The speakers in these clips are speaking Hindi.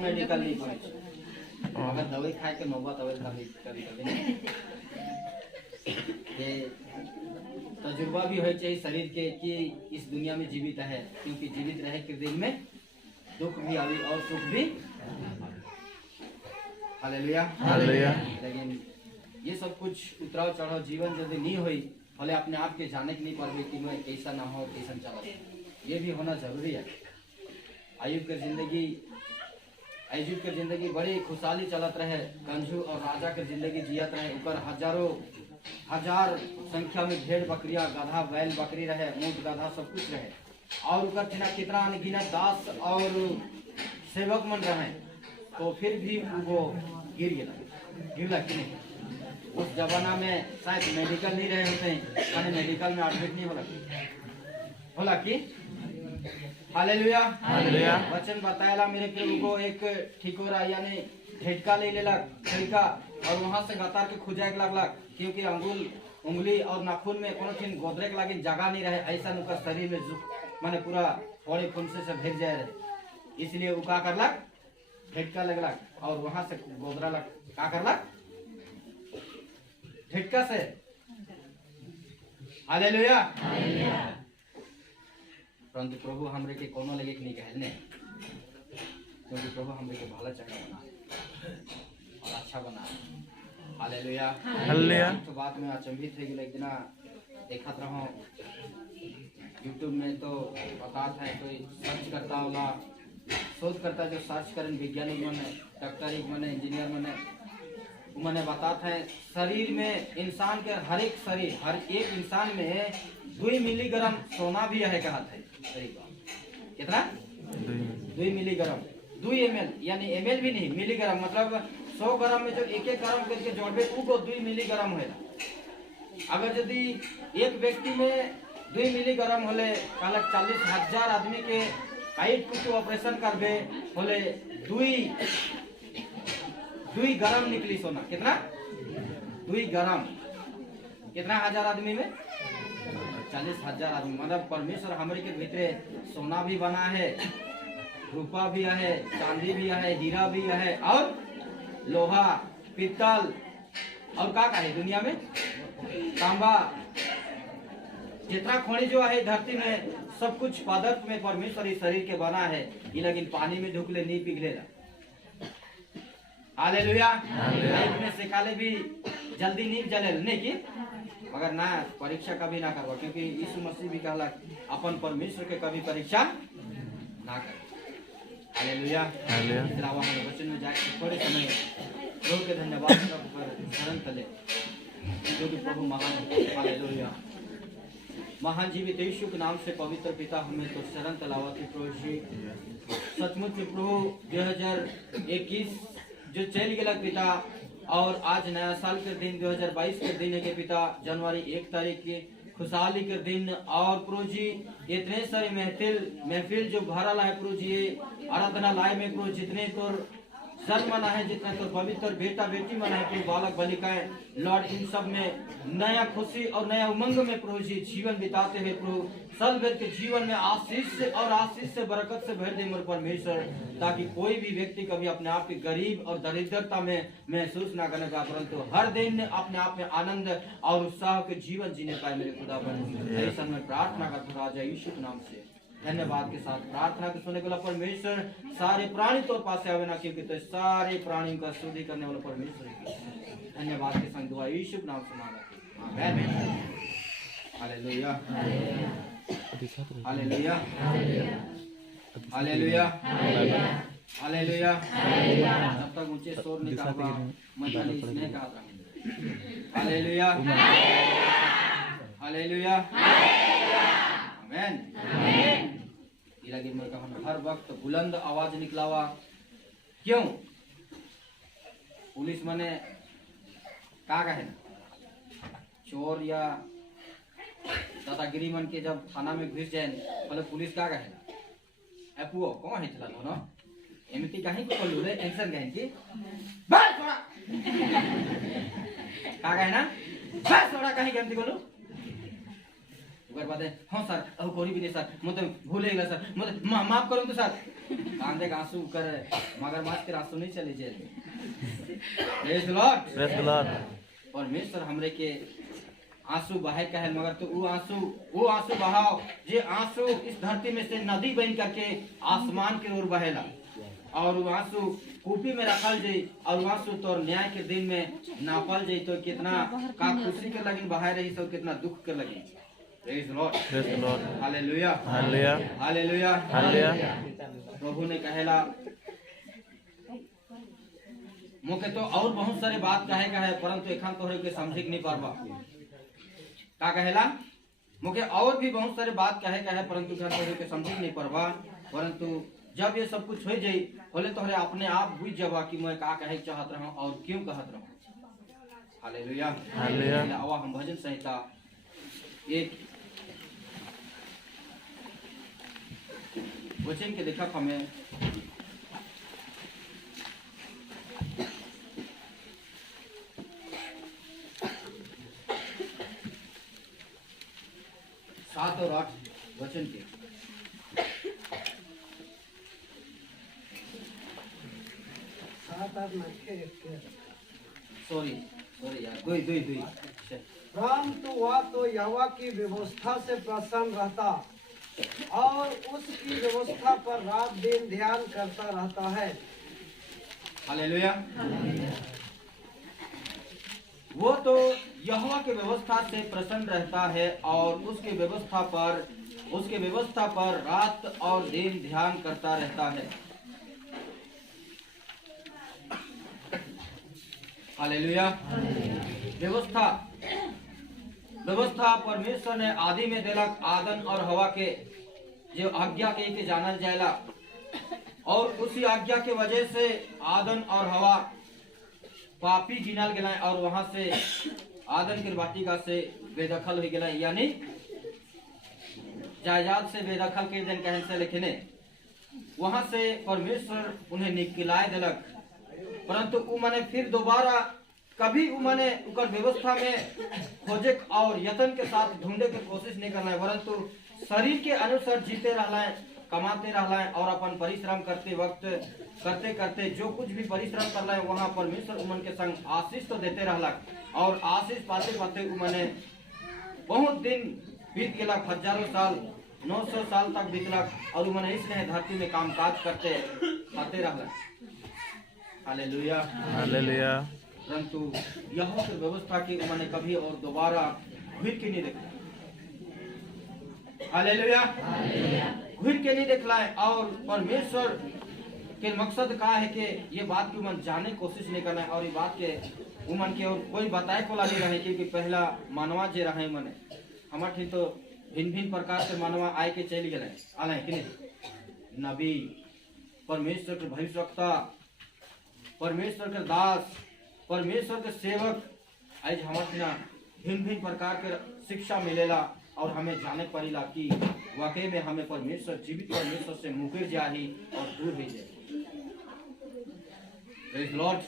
मेडिकल नहीं पहुंचे अगर दवाई खाए के नौबत अवेल कभी कभी ये तजुर्बा भी हो चाहिए शरीर के कि इस दुनिया में जीवित है, क्योंकि जीवित रहे के दिन में दुख भी आवी और सुख भी। Hallelujah hallelujah. लेकिन ये सब कुछ उतराव चढ़ाव जीवन यदि नहीं हुई भले अपने आप के जाने के नहीं पावे कि मैं कैसा ना हो कैसा चला, ये भी होना जरूरी है। आयुब के जिंदगी बड़ी खुशहाली चलत रहे, गंजू और राजा के जिंदगी जियत रहे, ऊपर हजार संख्या में भेड़ बकरियां गधा बैल बकरी रहे, ऊंट गधा सब कुछ रहे, और ऊपर कितना अनगिनत दास और सेवक मन रहे, तो फिर भी वो गिरला कि नहीं। उस जमाना में शायद मेडिकल नहीं रहे होते, मेडिकल में एडमिट नहीं होला कि हालेलुया हालेलुया। वचन बताया मेरे प्रभु को एक ठिकोरा यानी झटका ले लेलक खड़का और वहां से गतार के खुजाए लगलक, क्योंकि उंगली और नाखून में कोनो ठिन गोदरे के लगे जगह नहीं रहे, ऐसा उनका शरीर में माने पूरा फोड़े फुंसे से भेज जाए रहे, इसलिए वो का करलक झटका लगलक और वहां से गोदरा लग का करलक झटका से। Hallelujah hallelujah. परंतु प्रभु हमरे के कोनो लगे नहीं कहने, क्योंकि प्रभु हमरे के भला चंगा बना और अच्छा बना। Hallelujah hallelujah. तो बात में अचंभित है कि एक दिन देखत रहो यूट्यूब में, तो बताता है कोई सर्च करता होला शोध करता जो सर्च करें वैज्ञानिक मने डॉक्टर मने इंजीनियर मने बताता है शरीर में इंसान के हर एक इंसान में 2 मिलीग्राम सोना भी है कहत है। कितना 2 मिलीग्राम 2 ml यानी ml भी नहीं मिलीग्राम, मतलब 100 ग्राम में जो एक ग्राम करके जोड़बे वो 2 मिलीग्राम है। अगर यदि एक व्यक्ति में 2 मिलीग्राम होले कहलक 40,000 आदमी के हाइट कुछ ऑपरेशन करबे होले 2 ग्राम निकली सोना। कितना 2 ग्राम कितना हजार आदमी में 40,000 आदमी, मतलब परमेश्वर हमारे के भीतर सोना भी बना है, रूपा भी है, चांदी भी है, हीरा भी है, और लोहा पीतल और का है दुनिया में तांबा जितना खनिज जो है धरती में सब कुछ पदार्थ में परमेश्वर इस शरीर के बना है, ये लेकिन पानी में ढुकले नहीं पिघलेगा। हालेलुया। में सिखाले भी जल्दी नहीं जले नहीं कि मगर ना परीक्षा कभी ना करवा, क्योंकि यीशु मसीह भी कहला अपन परमेश्वर के कभी परीक्षा ना कर। Hallelujah hallelujah. वचन में जाके थोड़े समय प्रभु के धन्यवाद पर शरण तले, जो कि प्रभु महान। हालेलुया। महान जीवित यीशु के नाम से पवित्र पिता हमें तो शरण तलावा की प्रभु जी सचमुच प्रभु 2021 जो चल गया पिता, और आज नया साल के दिन 2022 के दिन है के पिता, जनवरी 1 तारीख के खुशहाली के दिन, और प्रभु जी इतने सारे महफिल जो भरल है प्रभु जी आराधना लाए में प्रभु जितने तो जन मना है, जितना तो पवित्र बेटा बेटी मना है प्रभु बालक बालिकाएं लॉर्ड, इन सब में नया खुशी और नया उमंग में प्रभु जी जीवन बिताते हुए प्रभु सल भर के जीवन में आशीष से बरकत से भर दे मोर परमेश्वर, ताकि कोई भी व्यक्ति कभी अपने आप के गरीब और दरिद्रता में महसूस ना करने का, परंतु हर दिन अपने आप में आनंद और उत्साह के जीवन जीने पाए मेरे खुदा बन। ऐसा मैं प्रार्थना करता हूँ राजा यीशु के नाम से धन्यवाद के साथ प्रार्थना के सुनने वाला परमेश्वर सारे प्राणी तो पास आवे ना, क्योंकि तो सारे प्राणियों का स्तुति करने वाला परमेश्वर धन्यवाद के संग दुआ यीशु के नाम से मांगा। आमीन। Hallelujah hallelujah hallelujah hallelujah. जब तक ऊंचे शोर निकालवा मैं खाली स्नेह का था। हालेलुया हालेलुया आमीन। आमीन। हर वक्त बुलंद आवाज निकलावा, क्यों? पुलिस मने का कहे ना चोर या दादागिरी मन के जब थाना में घुस जाए बोले पुलिस का कहे ना एपुओ कौन है चला दोनों एमती कहीं को बोलू रे टेंशन कहीं की बस थोड़ा का कहे ना बस थोड़ा कहीं केमती बोलू ऊपर बात है। हाँ सर अब कोई भी नहीं सर, मतलब भूल गया सर, मतलब माफ करूँ तो सर कांदे का आंसू कर मगरमच्छ के आंसू नहीं चले जेल में। Praise the lord, praise the Lord. परमेश्वर हमरे के आंसू बहाए कहे, मगर तो वो आंसू बहाओ जे आंसू इस धरती में से नदी बन करके आसमान की ओर बहेला, और वो आंसू कूपी में रखल जाई, और वो आंसू तो न्याय के दिन में नापल जाई, तो कितना का खुशी के लगी बहाए रही, तो कितना दुख के लगी। Praise the lord, praise the lord. Hallelujah, hallelujah, hallelujah, hallelujah. प्रभु ने कहेला मुके तो और बहुत सारे बात कहे का है, परंतु एखन तोहरे के समझ नहीं पारबा। का कहेला मुके और भी बहुत सारे बात कहे का है, परंतु एखन तोहरे के समझ नहीं पारबा। परंतु जब ये सब कुछ हो जाई, बोले तोहरे अपने आप बुझ जाबा कि मैं का कहे चाहत रहूं और क्यों कहत रहूं। Hallelujah, hallelujah. आवा हम भजन संहिता एक वचन के लेखक हमें सात और आठ वचन के सॉरी यार, दुई परंतु वह तो यहोवा की व्यवस्था से प्रसन्न रहता और उसकी व्यवस्था पर रात दिन ध्यान करता रहता है। हालेलुया। वो तो यहोवा के व्यवस्था से प्रसन्न रहता है और उसके व्यवस्था पर रात और दिन ध्यान करता रहता है। हालेलुया। व्यवस्था परमेश्वर ने आदि में देलक आदम और हवा के जो आज्ञा के जानल जाएला, और उसी आज्ञा के वजह से आदम और हवा पापी गिनल गए, और वहां से आदम के वाटिका से बेदखल हो गए, यानी जायदाद से बेदखल के दिन कहन से लिखने वहां से परमेश्वर उन्हें निकलाए दिलक। परंतु उ मने फिर दोबारा कभी उ मने उकर व्यवस्था में खोजे और यत्न के साथ ढूंढे के कोशिश नहीं करना है, परंतु शरीर के अनुसार जीते रहना है, कमाते रहना है, और अपन परिश्रम करते वक्त करते करते जो कुछ भी परिश्रम कर रहा है वहाँ परमेश्वर उमन के संग आशीष तो देते रहला, और आशीष पाते पाते उमने बहुत दिन बीत गया, हजारों साल 900 साल तक बीतलक, और उमने इसने धरती में कामकाज करते खाते रहला। Hallelujah, hallelujah. परंतु यहोवा की व्यवस्था की उन्होंने कभी और दोबारा घूर के नहीं देखा। हालेलुया, घूर के नहीं देखला है, और परमेश्वर के मकसद का है कि ये बात की उमन जाने की कोशिश नहीं करना है, और ये बात के उमन के और कोई बताए को नहीं रहे, क्योंकि पहला मानवा जे रहे मने हमार ठीक तो भिन्न भिन्न प्रकार से मानवा आए के चल गए आले कि नहीं, नबी, परमेश्वर के भविष्यवक्ता, परमेश्वर के दास, परमेश्वर के सेवक, आज हमारे ना भिन्न भिन्न प्रकार के शिक्षा मिलेला, और हमें जाने पड़ेला कि वाकई में हमें परमेश्वर जीवित परमेश्वर से मुकर जाही और दूर हो जाए। Praise Lord.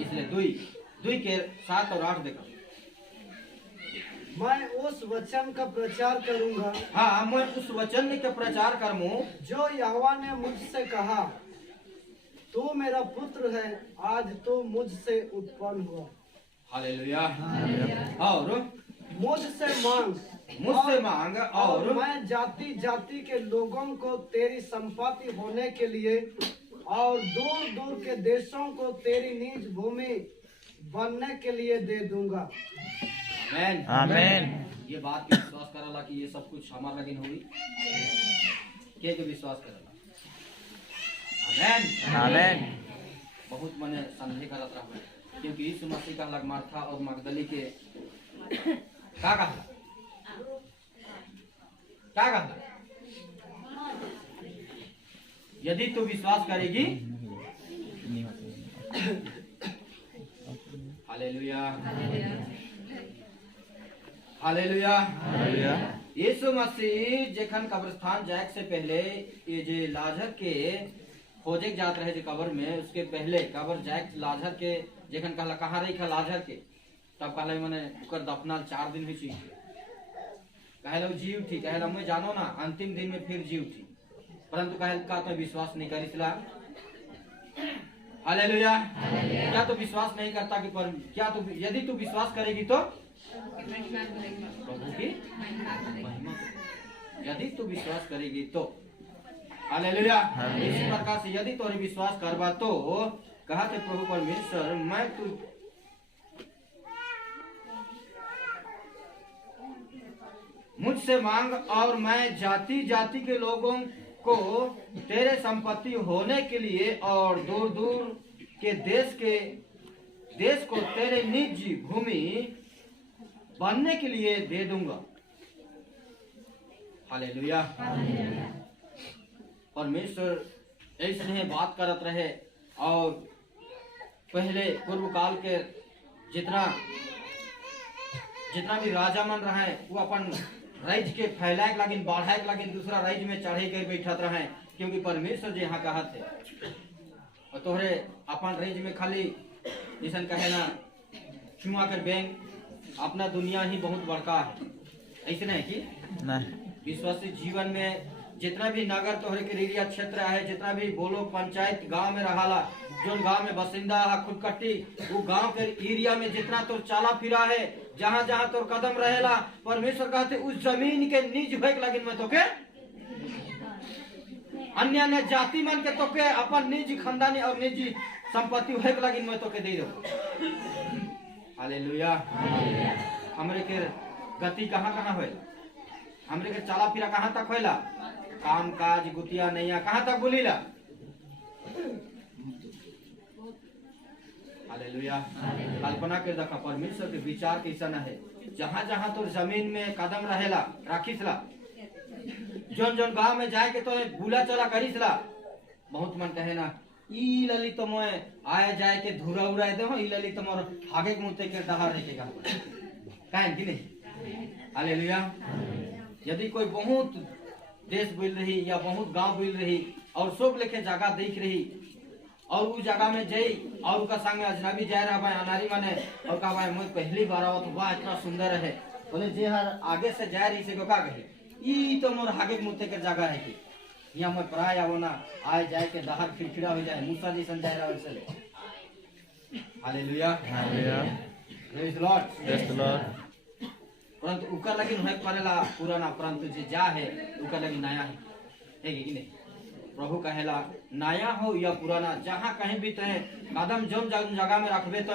इसलिए दुई के 7 और 8 देखो। मैं उस वचन का प्रचार करूंगा, हाँ, मैं उस वचन का प्रचार करूं जो यहोवा ने मुझसे कहा, तू मेरा पुत्र है, आज तू मुझसे उत्पन्न हुआ। हालेलुया। और मुझसे मांग और मैं जाति जाति के लोगों को तेरी संपत्ति होने के लिए और दूर दूर के देशों को तेरी निज भूमि बनने के लिए दे दूंगा। आमेन, आमेन। ये बात के विश्वास करला कि ये सब कुछ हमारा लगिन हुई, के विश्वास करला। आमेन, आमेन। बहुत मने संदेह करत रहा, क्योंकि यीशु मसीह का लग मार्था और मगदली के का कहला, यदि तू विश्वास करेगी। Hallelujah, hallelujah. यीशु मसीह जखन कब्रिस्तान जाए से पहले ये जे लाजर के खोजे जात रहे कब्र में, उसके पहले कब्र जाए लाजर के जखन कहला कहाँ रही लाजर के, तब कहला मैंने दफनाल 4 दिन हुई, कहला जी उठी, कहला मैं जानो ना अंतिम दिन में फिर जी उठी। परंतु कहे का तो विश्वास नहीं करिसला। हालेलुया। क्या तो विश्वास नहीं करता कि पर क्या तो यदि तू विश्वास करेगी तो प्रभु की महिमा, यदि तू विश्वास करेगी तो। हालेलुया। इसी प्रकार से यदि तोरे विश्वास करवा तो कहा थे प्रभु परमेश्वर मैं तू मुझसे मांग और मैं जाति जाति के लोगों को तेरे संपत्ति होने के लिए और दूर दूर के देश को तेरे निज भूमि बनने के लिए दे दूंगा। हालेलुया। परमेश्वर ऐसे बात करत रहे और पहले पूर्व काल के जितना भी राजा मन रहे वो अपन राज्य के फैलाए के लगिन बढ़ाए के लगिन दूसरा राज्य में चढ़े कर बैठत रहे, क्योंकि परमेश्वर जी यहाँ कहा थे और तोहरे अपन राज्य में खाली जैसन कहे ना चुमा कर बैंक अपना दुनिया ही बहुत बड़का है, ऐसे नहीं कि नहीं। विश्वासी जीवन में जितना भी नगर तोहरे के एरिया क्षेत्र है, जितना भी बोलो पंचायत गांव में रहाला, जो गांव में बसिंदा खुदकट्टी वो गांव के एरिया में जितना तो चला फिरा है, जहाँ जहाँ तो कदम रहेला, परमेश्वर कहते उस जमीन के निज भइक लगिन में तोके अन्य अन्य जाति मन के तोके अपन निजी खानदानी और निजी संपत्ति भइक लगिन में तोके दे दो। हालेलुया। हमरे के गति कहाँ कहाँ होए, हमरे के चला फिरा कहाँ तक होएला, काम काज गुतिया नैया कहाँ तक बोलीला। हालेलुया। कल्पना कर देखा परमेश्वर के विचार कैसा है, जहाँ जहाँ तो जमीन में कदम रहेला राखिसला, जोन जोन गांव में जाए के तो बुला चला करिसला। बहुत मन कहे ना ई ललित तो मैं आया जाए के धुरा उड़ाए दे, ई ललित तो मोर हागे के मुते के दहार रहेगा काहे कि नहीं। हालेलुया। यदि कोई बहुत देश बोल रही या बहुत गांव बोल रही और सब लेके जगह देख रही और उस जगह में जाई और उसका संग अजनबी जाए रहा भाई अनारी माने और कहा भाई मैं पहली बार आओ तो वाह इतना सुंदर है, बोले जे हर आगे से जाए रही से को का कहे ई तो मोर आगे मुते के जगह है कि यहाँ मैं प्राय आवो ना आए जाए के दहर खिड़खिड़ा हो जाए मूसा जी सन जाए रहा वैसे ले। Hallelujah. Hallelujah. Praise the lord. Praise the Lord. परंतु उकर लगी होए परेला पुराना, परंतु जे जा है उकर लगी नया है कि नहीं। प्रभु कहेला नया हो या पुराना जहाँ कहीं भी तय कदम जम जगह में रखबे तो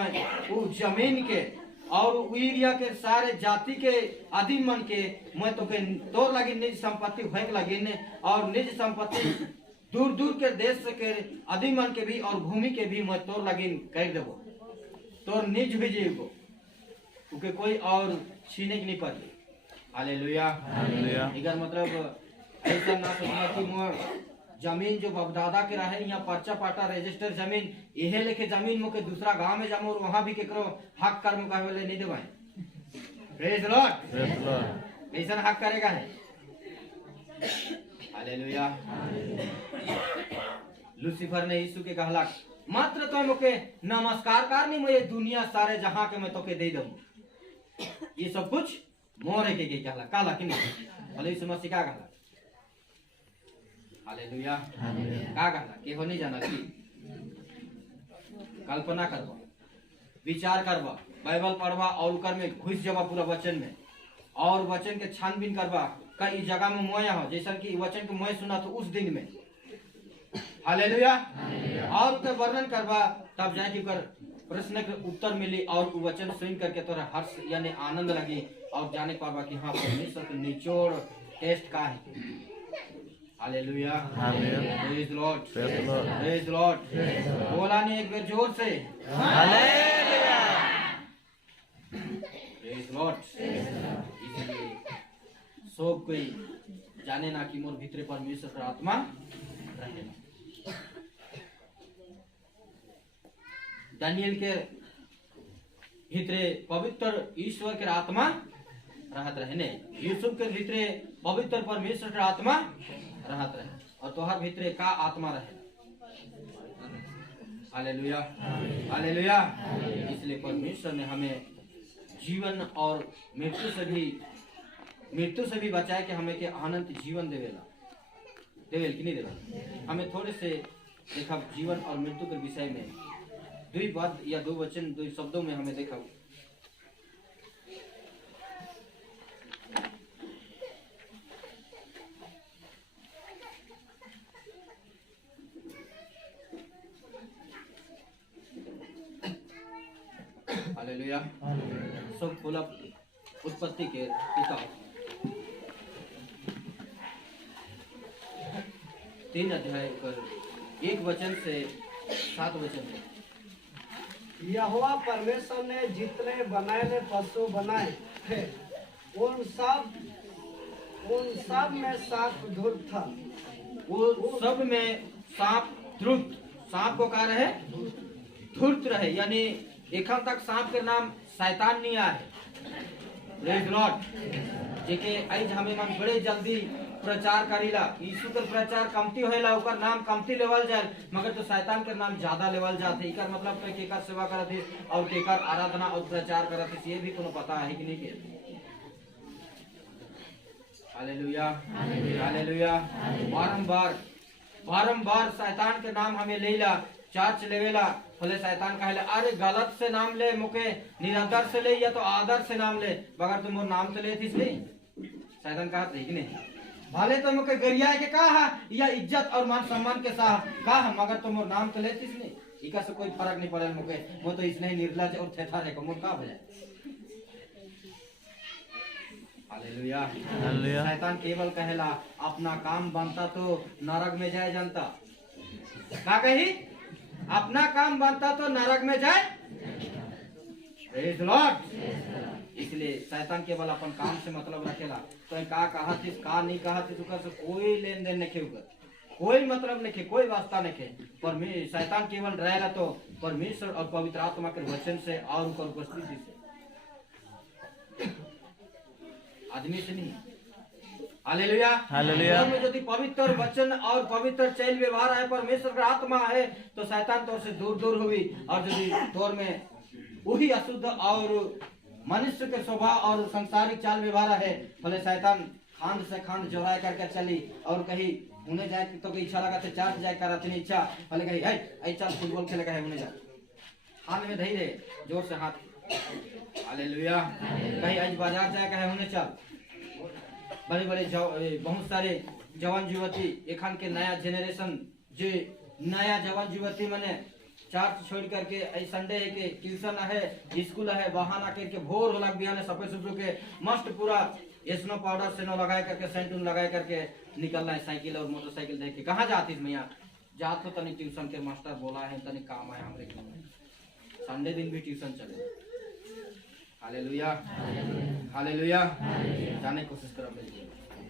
वो जमीन के और एरिया के सारे जाति के आदिम मन के मैं तो के तोर लगी निज संपत्ति भइक लगी और निज संपत्ति दूर दूर के देश के आदिम मन के भी और भूमि के भी मैं तोर लगी कर देबो, तोर निज भी जीवो उके कोई और छीने की नहीं पड़ी। हालेलुया। हालेलुया। इधर मतलब ऐसा ना सोचना कि मोर जमीन जो बापदादा के रहे यहाँ पर्चा पाटा रजिस्टर जमीन यहे लेके जमीन मुके दूसरा गांव में जामो और वहां भी केकरो हक कर मुका वाले नहीं देवाए। Praise the lord. Praise the lord. कैसा हक करेगा है। हालेलुया। लूसीफर ने यीशु के कहला मात्र तो मुके नमस्कार करनी मैं ये दुनिया सारे जहां के मैं तोके दे दूं, ये सब कुछ मोरे के कहला काला कि नहीं। भले यीशु मसीह का कहला हालेलुया। का कहला के हो नहीं जाना कि कल्पना करवा विचार करवा बाइबल पढ़वा और कर में घुस जावा पूरा वचन में और वचन के छानबीन करवा कई जगह में मोया हो जैसा कि वचन के मोय सुना तो उस दिन में। हालेलुया। और उसका वर्णन करवा तब जाके कर प्रश्न के उत्तर मिली और वचन सुन करके तोरा हर्ष यानी आनंद लगी और जाने पावा कि हाँ परमेश्वर के निचोड़ टेस्ट का है। Hallelujah. Praise the lord. Praise the Lord. बोला नहीं एक बार जोर से हालेलुया। Praise the Lord. इसलिए सब कोई जाने ना कि मोर भीतरे परमेश्वर का आत्मा रहेगा। दानियल के भीतरे पवित्र ईश्वर के आत्मा रहत रहने, यूसुफ के भीतरे पवित्र परमेश्वर का आत्मा रहत रहे और तोहर भीतरे का आत्मा रहे। हालेलुया। हालेलुया। इसलिए परमेश्वर ने हमें जीवन और मृत्यु से भी बचाए कि हमें के अनंत जीवन देवेला। देवेल कि नहीं देवेल। हमें थोड़े से देखा जीवन और मृत्यु के विषय में दुई पद या दो वचन दो शब्दों में हमें देखा। हालेलुया। सब खोला उत्पत्ति के किताब 3 अध्याय पर 1 वचन से 7 वचन है। यहोवा परमेश्वर ने जितने बनाए पशु बनाए थे उन सब में सांप धूर्त था। वो सब में सांप धूर्त, सांप को कह रहे धूर्त रहे, यानी एखन तक सांप के नाम शैतान नहीं आया है। Praise Lord. जेके आज हमें मन बड़े जल्दी प्रचार करीला, यीशु के प्रचार कमती होएला, ओकर नाम कमती लेवल जाए, मगर तो शैतान के नाम ज्यादा लेवल जाते। इकर मतलब कोई केकर सेवा करत है और केकर आराधना और प्रचार करत है, ये भी कोनो पता है कि नहीं के। Hallelujah hallelujah. बारंबार शैतान के नाम हमें लेला, चर्च लेवेला, भले शैतान कहेला अरे गलत से नाम ले, मुके निरंतर से ले या तो आदर से नाम ले, मगर तुम मोर नाम तो ले थी नहीं। शैतान कहा ठीक नहीं, भले तो मुके गरिया के कहा या इज्जत और मान सम्मान के साथ कहा, मगर तुम मोर नाम तो ले थी नहीं। इका से कोई फर्क नहीं पड़े मुके, वो तो इसने निर्लज और थेथार है, मोर का हो जाए। Hallelujah hallelujah. शैतान केवल कहेला अपना काम बनता तो नरक में जाए जनता, का कही अपना काम बनता तो नरक में जाए। Praise Lord. इसलिए शैतान केवल अपन काम से मतलब रखेला, तो का कहा थी का नहीं कहा थी तो से कोई लेन देन नहीं होगा, कोई मतलब नहीं, कोई वास्ता नहीं। पर शैतान केवल रहेला तो परमेश्वर और पवित्र आत्मा के वचन से और उनकर उपस्थिति से, आदमी से नहीं। Hallelujah hallelujah. में यदि पवित्र वचन और पवित्र चैल व्यवहार है, परमेश्वर का आत्मा है, तो शैतान तौर से दूर दूर हुई। और यदि तौर में वही अशुद्ध और मनुष्य के स्वभाव और संसारिक चाल व्यवहार है, भले शैतान खांड से खांड जोड़ा करके चली और कहीं उन्हें जाए तो कोई इच्छा लगा तो चार्ज जाए कर अपनी इच्छा, भले कहीं है चल फुटबॉल खेलेगा है उन्हें जाए हाथ में धई दे जोर से हाथ। हालेलुया। कहीं आज बाजार जाए कहे उन्हें चल। बड़े बड़े बहुत सारे जवान युवती एखन के नया जेनरेशन जो नया जवान युवती मने चर्च छोड़ करके संडे है के ट्यूशन है स्कूल है बहाना करके भोर होला बिहाने सफेद सुबह के मस्त पूरा स्नो पाउडर से नो लगाए करके सेंटून लगाए करके निकलना है साइकिल और मोटरसाइकिल देख के। कहाँ जाती मैया जात तो तनी ट्यूशन के मास्टर बोला है तनी काम है हमरे संडे दिन भी ट्यूशन चले। Hallelujah hallelujah. जाने की कोशिश करो।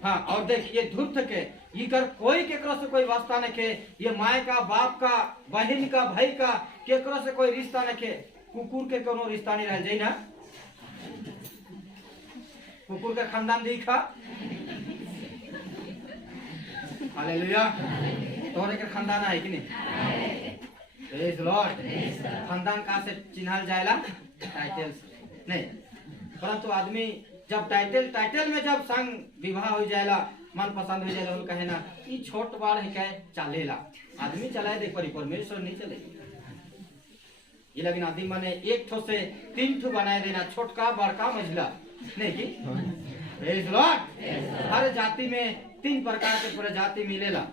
हाँ और देख ये धूर्त के ये कर कोई केकरो से कोई वास्ता नहीं के, ये माय का बाप का बहन का भाई का केकरो से कोई रिश्ता नहीं के। कुकुर के कोनो रिश्ता नहीं रह जाए ना, कुकुर का खानदान देखा। हालेलुया। तोरे के खानदान है कि नहीं? Praise Lord. खानदान कहाँ से चिन्हल जाएला? टाइटल से नहीं, परंतु आदमी जब टाइटल में जब संग विवाह हो जाएला मन पसंद हो जाएला कहे ना ये छोट बार है क्या चलेला आदमी चलाए देख परी परमेश्वर नहीं चले। ये लेकिन आदमी माने एक ठो से 3 ठो बनाए देना, छोटका बड़का मझला नहीं की। Praise Lord. हर जाति में 3 प्रकार के प्रजाति मिलेला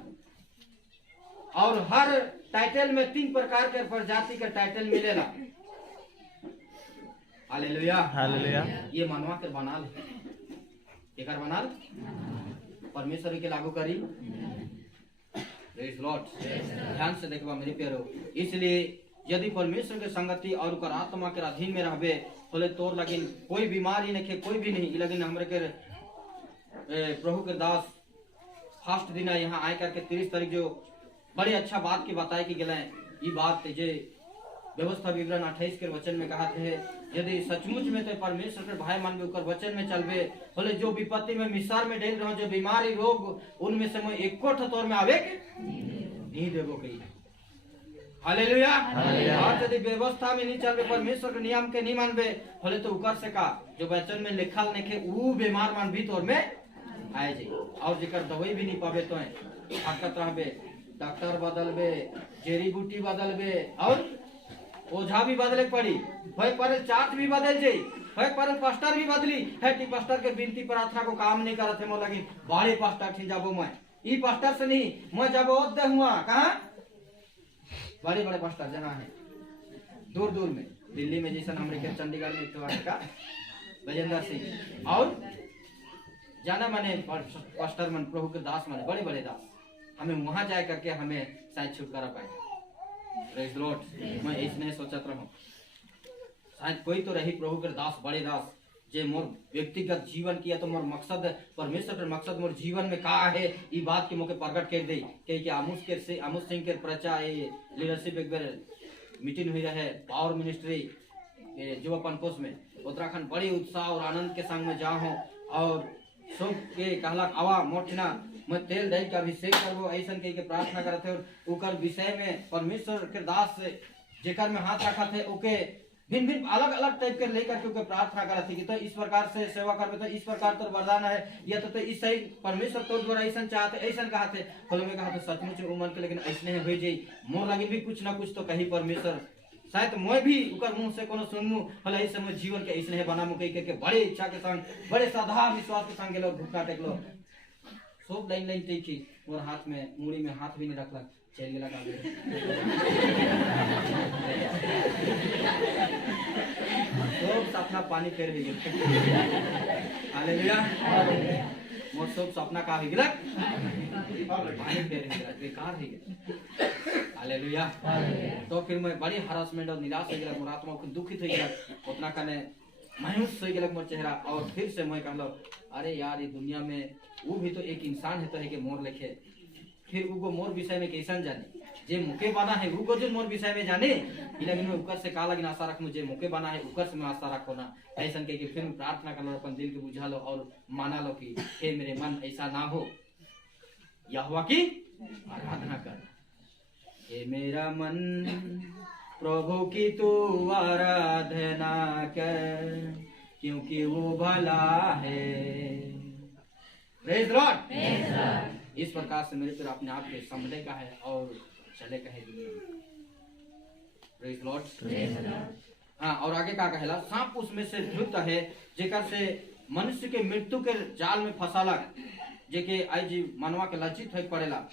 और हर टाइटल में 3 प्रकार के प्रजाति का टाइटल मिलेला। Hallelujah hallelujah. ये मनवा के बनाल एकर बनाल परमेश्वर के लागू करी। Praise Lord. ध्यान से देखबा मेरे प्यारो। इसलिए यदि परमेश्वर के संगति और ओकर आत्मा के अधीन में रहबे बोले तोर लगिन कोई बीमारी नहीं कोई भी नहीं लगिन हमरे के प्रभु के दास फर्स्ट दिन यहाँ आए करके 30 तारीख जो बड़ी अच्छा बात की बताए कि गए ये बात जे व्यवस्था विवरण 28 के वचन में कहा थे यदि सचमुच में तो परमेश्वर के भाई मान ऊपर वचन में चलबे बोले जो विपत्ति में मिसार में डेल रहो जो बीमारी रोग उनमें से मैं एको तौर में आवे के नहीं देबो कही। हालेलुया। और यदि व्यवस्था में नहीं चलबे परमेश्वर के नियम के नहीं मानबे बोले तो उकर से का जो वचन में लिखल नहीं उ बीमार मान भी तौर में आए जाए और जेकर दवाई भी नहीं पावे तो ताकत रहबे, डॉक्टर बदलबे, जेरी बूटी बदलबे और ओझा भी बदले पड़ी, भाई पर चार्ट भी बदल जाई, भाई पर पास्टर भी बदली है कि पास्टर के बिनती प्रार्थना को काम नहीं करत है। मोला लगी बड़े पास्टर थी जाबो, मैं ई पास्टर से नहीं, मैं जाबो ओद हुआ कहां बड़े बड़े पास्टर जहां है दूर दूर में, दिल्ली में जैसा हमारे के चंडीगढ़ में तो का गजेंद्र सिंह और जाना माने पास्टर मन प्रभु के दास माने बड़े बड़े दास, हमें वहां जाए करके हमें शायद छुटकारा पाए। Praise the Lord. मैं इसने सोचत रहूं शायद कोई तो रही प्रभु के दास बड़े दास जे मोर व्यक्तिगत जीवन किया तो मोर मकसद परमेश्वर के मकसद मोर जीवन में का है ई बात के मौके प्रकट कर दे कि आमुस सिंह के प्रचा ये लीडरशिप एक बार मीटिंग हुई रहे पावर मिनिस्ट्री जो अपन पोस्ट में उत्तराखंड बड़े उत्साह और आनंद के संग में जा हो और सब के कहला आवा मोटना मैं तेल दही का अभिषेक करबो ऐसा कह के प्रार्थना करते और उकर विषय में परमेश्वर के दास जेकर में हाथ रखा थे ओके भिन्न भिन्न अलग अलग टाइप के लेकर के प्रार्थना करते कि तो इस प्रकार से सेवा करबे तो इस प्रकार तो वरदान है या तो इस सही परमेश्वर तो द्वारा ऐसा चाहते ऐसा कहा थे फल में कहा तो सचमुच उमन के लेकिन ऐसने हो जाई मोर लगे भी कुछ ना कुछ तो कही परमेश्वर शायद मैं भी उकर मुंह से कोनो सुनमु फल ऐसे मैं जीवन के ऐसने बनामु कह के बड़े इच्छा के संग बड़े श्रद्धा विश्वास के संग लोग घुटना टेकलो सब लाइन लाइन देखी और हाथ में मुड़ी में हाथ भी नहीं रखला चल गेला का सब सपना पानी फेर भी गेल हालेलुया मोर सब सपना का हो गेल पानी फेर गेल बेकार हो गेल हालेलुया। तो फिर मैं बड़ी हरासमेंट और निराश हो गेल मोर आत्मा को दुखित हो गेल उतना कने मायूस हो गेल मोर चेहरा और फिर से मैं कहलो अरे यार ये दुनिया में वो भी तो एक इंसान है तो है कि मोर लिखे फिर वो मोर विषय में कैसन जाने जे मुके बना है वो जो मोर विषय में जाने लेकिन मैं उकर से का लगिन आशा रख मुझे मुके बना है उकर से मैं आशा रखो ना ऐसा कह के फिर प्रार्थना कर लो अपन दिल के बुझा लो और माना लो कि हे मेरे मन ऐसा ना हो यहोवा की आराधना कर हे मेरा मन प्रभु की तू आराधना कर क्योंकि वो भला है। Praise the Lord. इस प्रकार से मेरे तरफ अपने आप के समझने का है और चले का है प्रेज द लॉर्ड। हाँ और आगे का कहला सांप उसमें से धुत है जेकर से मनुष्य के मृत्यु के जाल में फंसाला जेके आई जी मनवा के लज्जित हो पड़ेला।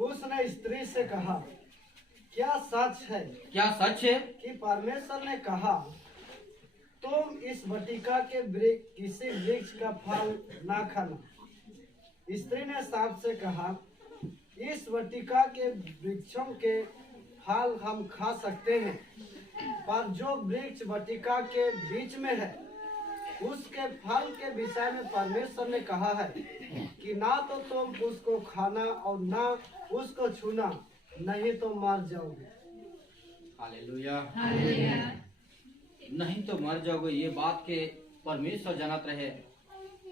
उसने स्त्री से कहा क्या सच है कि परमेश्वर ने कहा तुम इस वटिका के किसी वृक्ष का फल ना खाना। स्त्री ने सांप से कहा इस वटिका के वृक्षों के फल हम खा सकते हैं पर जो वृक्ष वटिका के बीच में है उसके फल के विषय में परमेश्वर ने कहा है कि ना तो तुम उसको खाना और ना उसको छूना नहीं तो मर जाओगे। हालेलुया। नहीं तो मर जाओगे ये बात के परमेश्वर जानत रहे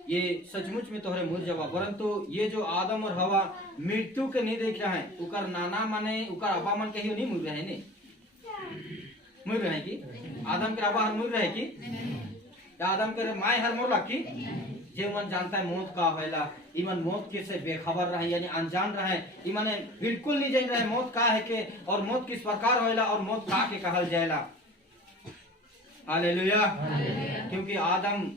ये सचमुच में तोहरे मुझ जावा परंतु ये जो आदम और हवा मृत्यु के नहीं देख रहे हैं उकर नाना माने उकर अबा मन कहियो नहीं मुड़ रहे ने मुड़ रहे की आदम के अबा हर मुड़ रहे की आदम के माय हर मोर की जे मन जानता है मौत का होला इमन मौत के से बेखबर रहे यानी अनजान रहे इमने बिल्कुल नहीं जान रहे मौत का है के और मौत किस प्रकार होला और मौत का के कहल जाएला। हालेलुया। क्योंकि आदम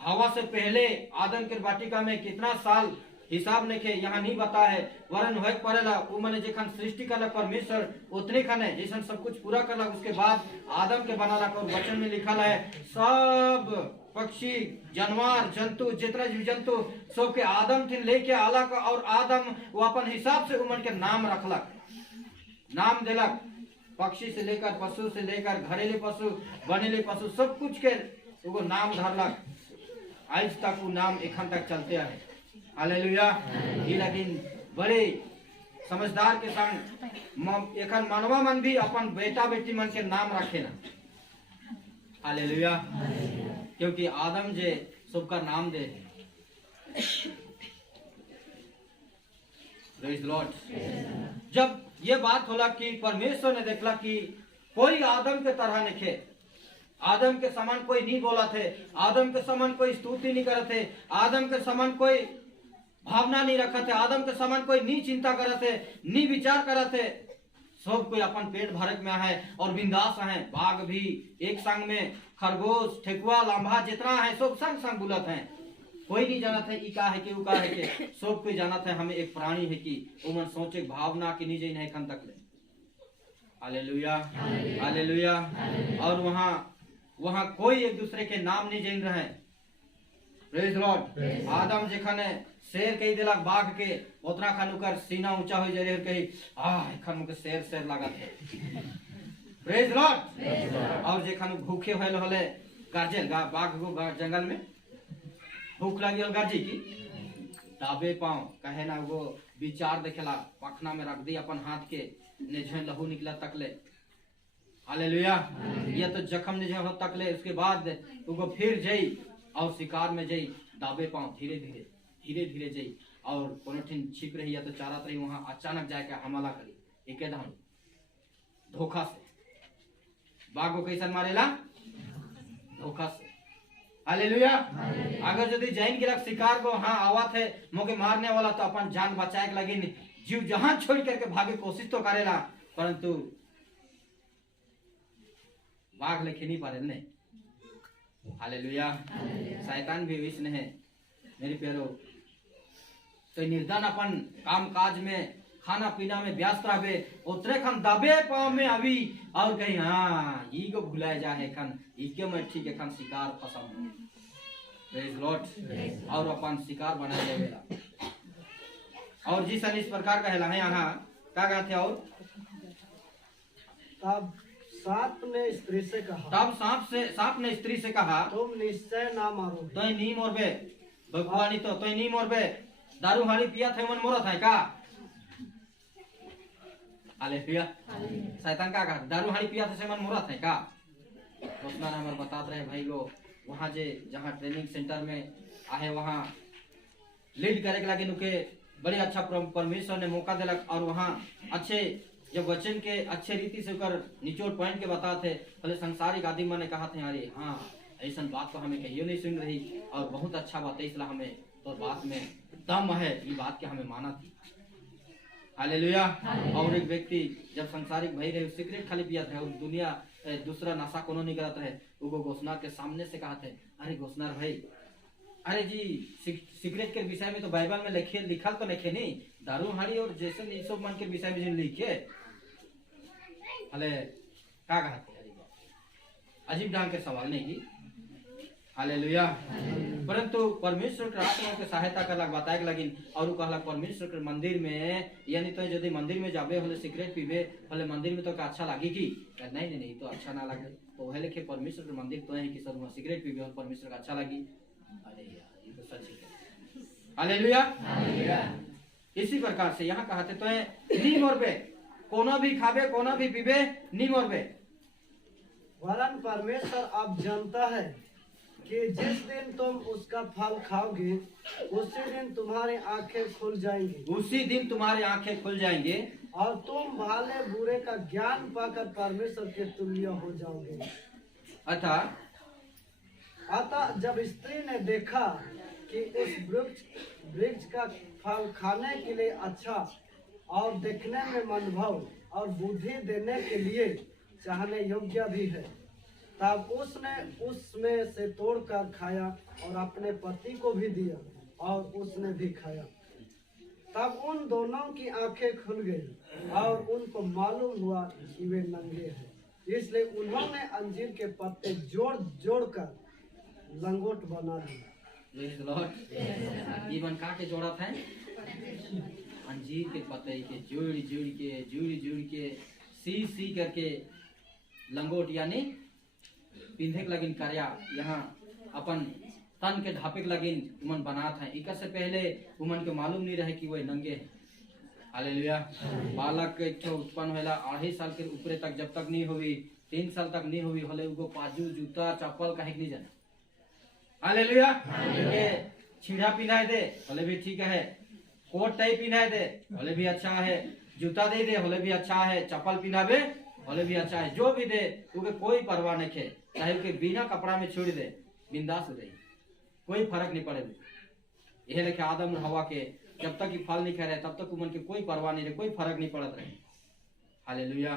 हवा से पहले आदम के वाटिका में कितना साल हिसाब नहीं के यहाँ नहीं बता है वरन हो पड़ेला वो मैंने जेखन सृष्टि करला परमेश्वर उतने खने जैसा सब कुछ पूरा करला उसके बाद आदम के बनाला और वचन में लिखा है सब पक्षी जानवर जंतु जितना जीव जंतु सबके आदम थे लेके अलग और आदम वो अपन हिसाब से उमन के नाम रखलक नाम दिलक पक्षी से लेकर पशु से लेकर घरेलू पशु बनेले पशु सब कुछ के वो नाम धरलक आज तक वो नाम एखन तक चलते है। हालेलुया। लेकिन बड़े समझदार के संग एखन मनवा मन भी अपन बेटा बेटी मन के नाम रखे ना। हालेलुया। क्योंकि आदम जे सबका नाम दे प्रेज द लॉर्ड। जब ये बात होला कि परमेश्वर ने देखला कि कोई आदम के तरह नहीं आदम के समान कोई नहीं बोला थे, आदम के समान कोई स्तुति नहीं करे थे, आदम के समान कोई भावना नहीं रखा थे, आदम के समान कोई नहीं चिंता करे थे, नहीं विचार करे थे। सब कोई अपन पेट भरक में है और बिंदास है। बाघ भी एक संग में, खरगोश, ठेकुआ, लांभा जितना है सब संग संग बुलत है। कोई नहीं जाना था ई का है कि उ का है कि, सब कोई जाना था हमें एक प्राणी है कि उमन सोचे भावना की नहीं जाइन है खन तक ले। Hallelujah, hallelujah. और वहाँ कोई एक दूसरे के नाम नहीं जान रहे। Praise Lord. आदम जेखने शेर कही दिलक बाघ के, उतना खान उकर सीना ऊंचा हो जाए कही एखन मुके शेर शेर लागत है। Praise Lord. और जेखन भूखे होल होले गार्जे बाघ को जंगल में भूख लगी और गार्जी की दाबे पाँव कहे ना वो विचार देखेला, पखना में रख दी अपन हाथ के, ने लहू निकला तकले। हालेलुया। ये तो जख्म ने हो तकले, उसके बाद वो फिर जाई और शिकार में जाई, दाबे पाँव धीरे धीरे धीरे धीरे जाई और कोनो ठिन छिप रही या तो चारा रही, वहां अचानक जाके हमला करी एक दम धोखा से। बाघ को कैसा मारेला? धोखा से। हालेलुया। अगर यदि जैन गिरक शिकार को हाँ आवा थे मोके मारने वाला तो अपन जान बचाए के लगी जीव जहां छोड़ करके भागे कोशिश तो करेला, परंतु बाघ लेके नहीं पारे नहीं। हालेलुया। शैतान भी विष्ण है मेरे प्यारो। तो निर्धन अपन काम काज में, खाना पीना में व्यस्त रहे, उतरे खन दबे पाँव में अभी और कहीं हाँ ई को भुलाए जाए खन इके में ठीक है खन शिकार पसंद। Praise Lord. और अपन शिकार बना लेवेला। और जिस इस प्रकार का है यहाँ क्या कहते और तब सांप ने स्त्री से कहा, तब सांप ने स्त्री से कहा, तुम निश्चय ना मारोगे। तो नहीं मोरबे भगवानी, तो नहीं मोरबे। दारू हाड़ी पिया थे मन मोरत है का? हालेलुया। शैतान का कहा दारू हाड़ी पिया थे मन मोरत है का? दोस्तों हमारे बताते रहे भाई लोग वहाँ जे जहाँ ट्रेनिंग सेंटर में आहे वहाँ लीड करे के लगे नुके बड़े अच्छा परमेश्वर ने मौका दिलक और वहाँ अच्छे जब वचन के अच्छे रीति से कर निचोड़ पॉइंट के बताते पहले संसारिक आदमी मैंने कहा थे अरे हाँ ऐसा बात तो हमें कहियो नहीं सुन रही और बहुत अच्छा बात है, इसलिए हमें तो बात में दम है, ये बात के हमें माना थी। हालेलुया। और एक व्यक्ति जब संसारिक भई रहे सिगरेट खाली पिया था और दुनिया दूसरा नशा कोनो नहीं करत रहे, वो घोषणार के सामने से कहा थे अरे घोषणार भाई, अरे जी सिगरेट के विषय में तो बाइबल में लिखल तो लिखे नहीं, दारू हाड़ी और जैसे सब मन के विषय में जिन लिखे अले क्या कहा थे? अजीब ढंग के सवाल नहीं की। हालेलुया। परंतु परमेश्वर के आत्मा के सहायता करलक बताए लगिन और कहलक परमेश्वर के मंदिर में, यानी तो यदि मंदिर में जाबे होले सिगरेट पीबे होले मंदिर में तो का अच्छा लगी की? नहीं तो अच्छा ना लगे। तो वह लिखे परमेश्वर के मंदिर तो है कि सब वहाँ सिगरेट पीबे और परमेश्वर का अच्छा लगी। अरे यार ये तो सच है। हालेलुया। इसी प्रकार से यहाँ कहते तो है नहीं मोरबे, कोना भी खाबे कोना भी पीबे नहीं मोरबे। वरन परमेश्वर अब जानता है कि जिस दिन तुम उसका फल खाओगे उसी दिन तुम्हारी आंखें खुल जाएंगी, उसी दिन तुम्हारी आंखें खुल जाएंगे और तुम भले बुरे का ज्ञान पाकर परमेश्वर के तुल्य हो जाओगे। अतः जब स्त्री ने देखा कि उस वृक्ष का फल खाने के लिए अच्छा और देखने में मनभाव और बुद्धि देने के लिए चाहने योग्य भी है, तब उसने उसमें से तोड़कर खाया और अपने पति को भी दिया और उसने भी खाया। तब उन दोनों की आंखें खुल गई और उनको मालूम हुआ कि वे नंगे हैं, इसलिए उन्होंने अंजीर के पत्ते जोड़ कर लंगोट बना दिया। ये बन के जोड़ा था अंजीर के पत्ते के जोड़ के सी करके लंगोट यानी पिंधे के लगिन कार्या यहाँ अपन तन के ढापे के लगिन उमन बनात है। एक से पहले उमन के मालूम नहीं रहे कि वह नंगे है। हालेलुया। बालक एक उत्पन्न होला 2.5 साल के ऊपरे तक जब तक नहीं हुई 3 साल तक नहीं हुई होले उनको पाजू जूता चप्पल कहे नहीं जाना। हालेलुया। छीड़ा पिनाए दे होले भी ठीक है, कोट टाई पिनाए दे होले भी अच्छा है, जूता दे दे होले भी अच्छा है, चप्पल पिनावे होले भी अच्छा है, जो भी दे उनके कोई परवाह नहीं है। चाहे के बिना कपड़ा में छोड़ दे, बिंदास रही, कोई फर्क नहीं पड़ेगा। यह लेके आदम और हवा के जब तक फल नहीं खा रहे तब तक उमन के कोई परवाह नहीं रहे, कोई फर्क नहीं पड़त रहे। हालेलुया।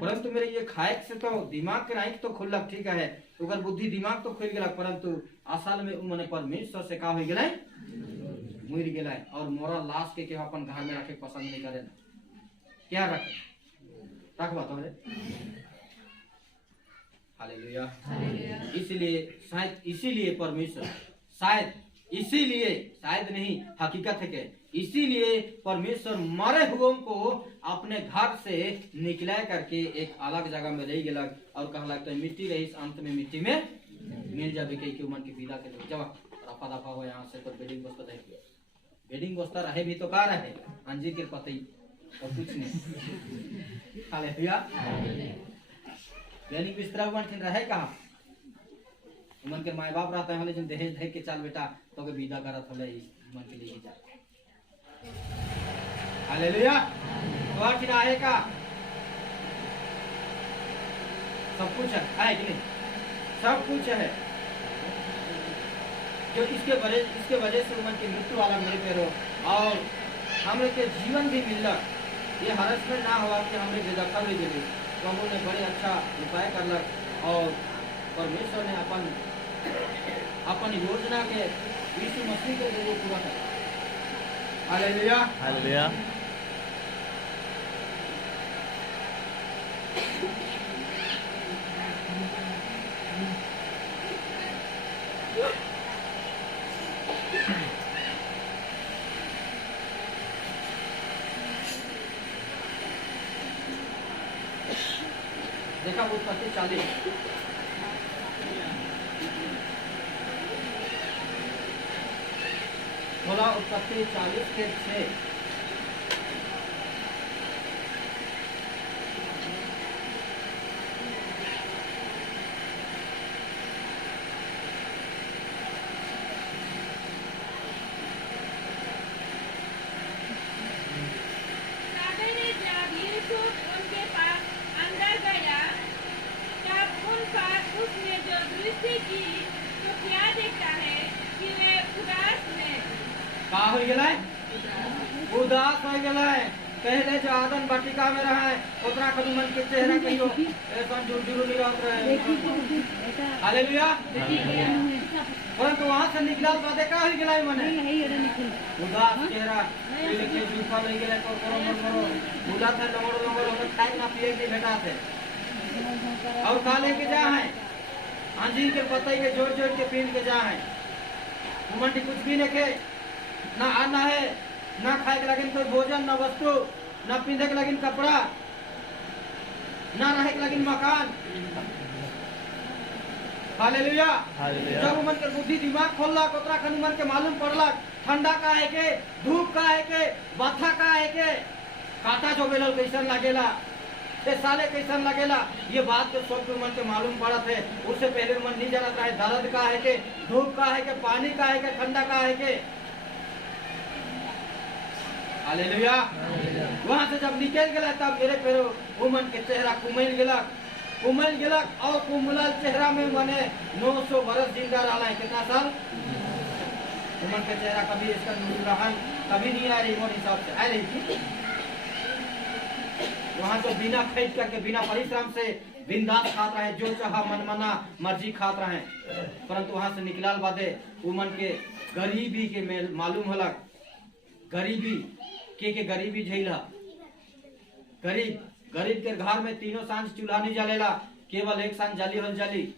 परंतु मेरे ये खाए से तो दिमाग के आंख तो खुलक, ठीक है, ओकर बुद्धि दिमाग तो खुल गया, परंतु असल में उमने परमेश्वर से का हो गए, मुर गए। और मोरा लाश के अपन घर में रखे पसंद नहीं करे ना, क्या रखे रख बताओ रे। हालेलुया। इसलिए शायद इसीलिए परमेश्वर, शायद इसीलिए, शायद नहीं हकीकत है कि इसीलिए परमेश्वर मरे हुओं को अपने घर से निकला करके एक अलग जगह में रह गया और कहला तो मिट्टी रही, अंत में मिट्टी में मिल जाए के मन की विदा के जब रफा दफा हो यहाँ से तो बेडिंग बस्ता रह गया, बेडिंग बस्ता रहे भी तो का रहे अंजीर के पतई और कुछ नहीं। हालेलुया। बेडिंग बिस्तरा मन रहे कहाँ, मन के माय बाप रहता है लेकिन दहेज दे के चाल बेटा तो के विदा करत हले मन के लिए जा। हालेलुया। तो आज है का सब कुछ है कि नहीं, सब कुछ है जो इसके वजह से मन की मृत्यु वाला मेरे पैरों और हमरे के जीवन भी मिल ये हरसमेंट ना हुआ कि हमने बेदखल हो गए, तो हम ने बड़े अच्छा उपाय करलक और परमेश्वर ने अपन योजना के यीशु मसीह के जरिए पूरा कर। हालेलुया। हालेलुया। देखा उत्पत्ति 40 बोला, उत्पत्ति 40 के 6। उदास हो गया। पहले जो आदम वाटिका में रहा उतना कभी मन के चेहरा कहियो ऐसा जुरजुरु नहीं रहे। हालेलुया। परंतु वहां से निकला तो देखा हो गया मने उदास चेहरा लेके जूठा ले गया को करो मन करो बुला था लंगड़ लंगड़ हम खाए ना पिए नहीं भेटा थे और खा लेके जा है अंजीर के पत्ते के जोड़ जोड़ के पीन के जा है उमंडी कुछ भी नहीं के ना आना है ना खाए के लगिन कोई भोजन, ना वस्तु, ना पीने के लगिन कपड़ा, ना रहे के लगिन मकान। हालेलुया। जब मन के बुद्धि दिमाग खोलला कोतरा खन मन के मालूम पड़ला ठंडा का है के, धूप का है के, बाथा का है के, काटा जो बेलल कैसन लगेला, ये साले कैसन लगेला, ये बात के सब मन के मालूम पड़ा थे। उससे पहले मन नहीं जानता है दर्द का है के, धूप का है के, पानी का है के, ठंडा का है के। हालेलुया। वहां से जब निकल गया तब मेरे पैरों वो मन के चेहरा कुमल गया और कुमलल चेहरा में मने 900 बरस जिंदा रहा है। कितना साल मन के चेहरा कभी इसका नूर रहा कभी नहीं आ रही मोर हिसाब से आ रही थी। वहां तो बिना खरीद करके बिना परिश्रम से बिंदास खाता है, जो चाहा मनमाना मर्जी खाता है। परंतु वहां से निकलाल बादे वो मन के गरीबी के मालूम होला, गरीबी के गरीबी झेला। गरीब के घर में तीनों सांझ चूल्हा नहीं जलेला, केवल एक सांझ जली हल जली।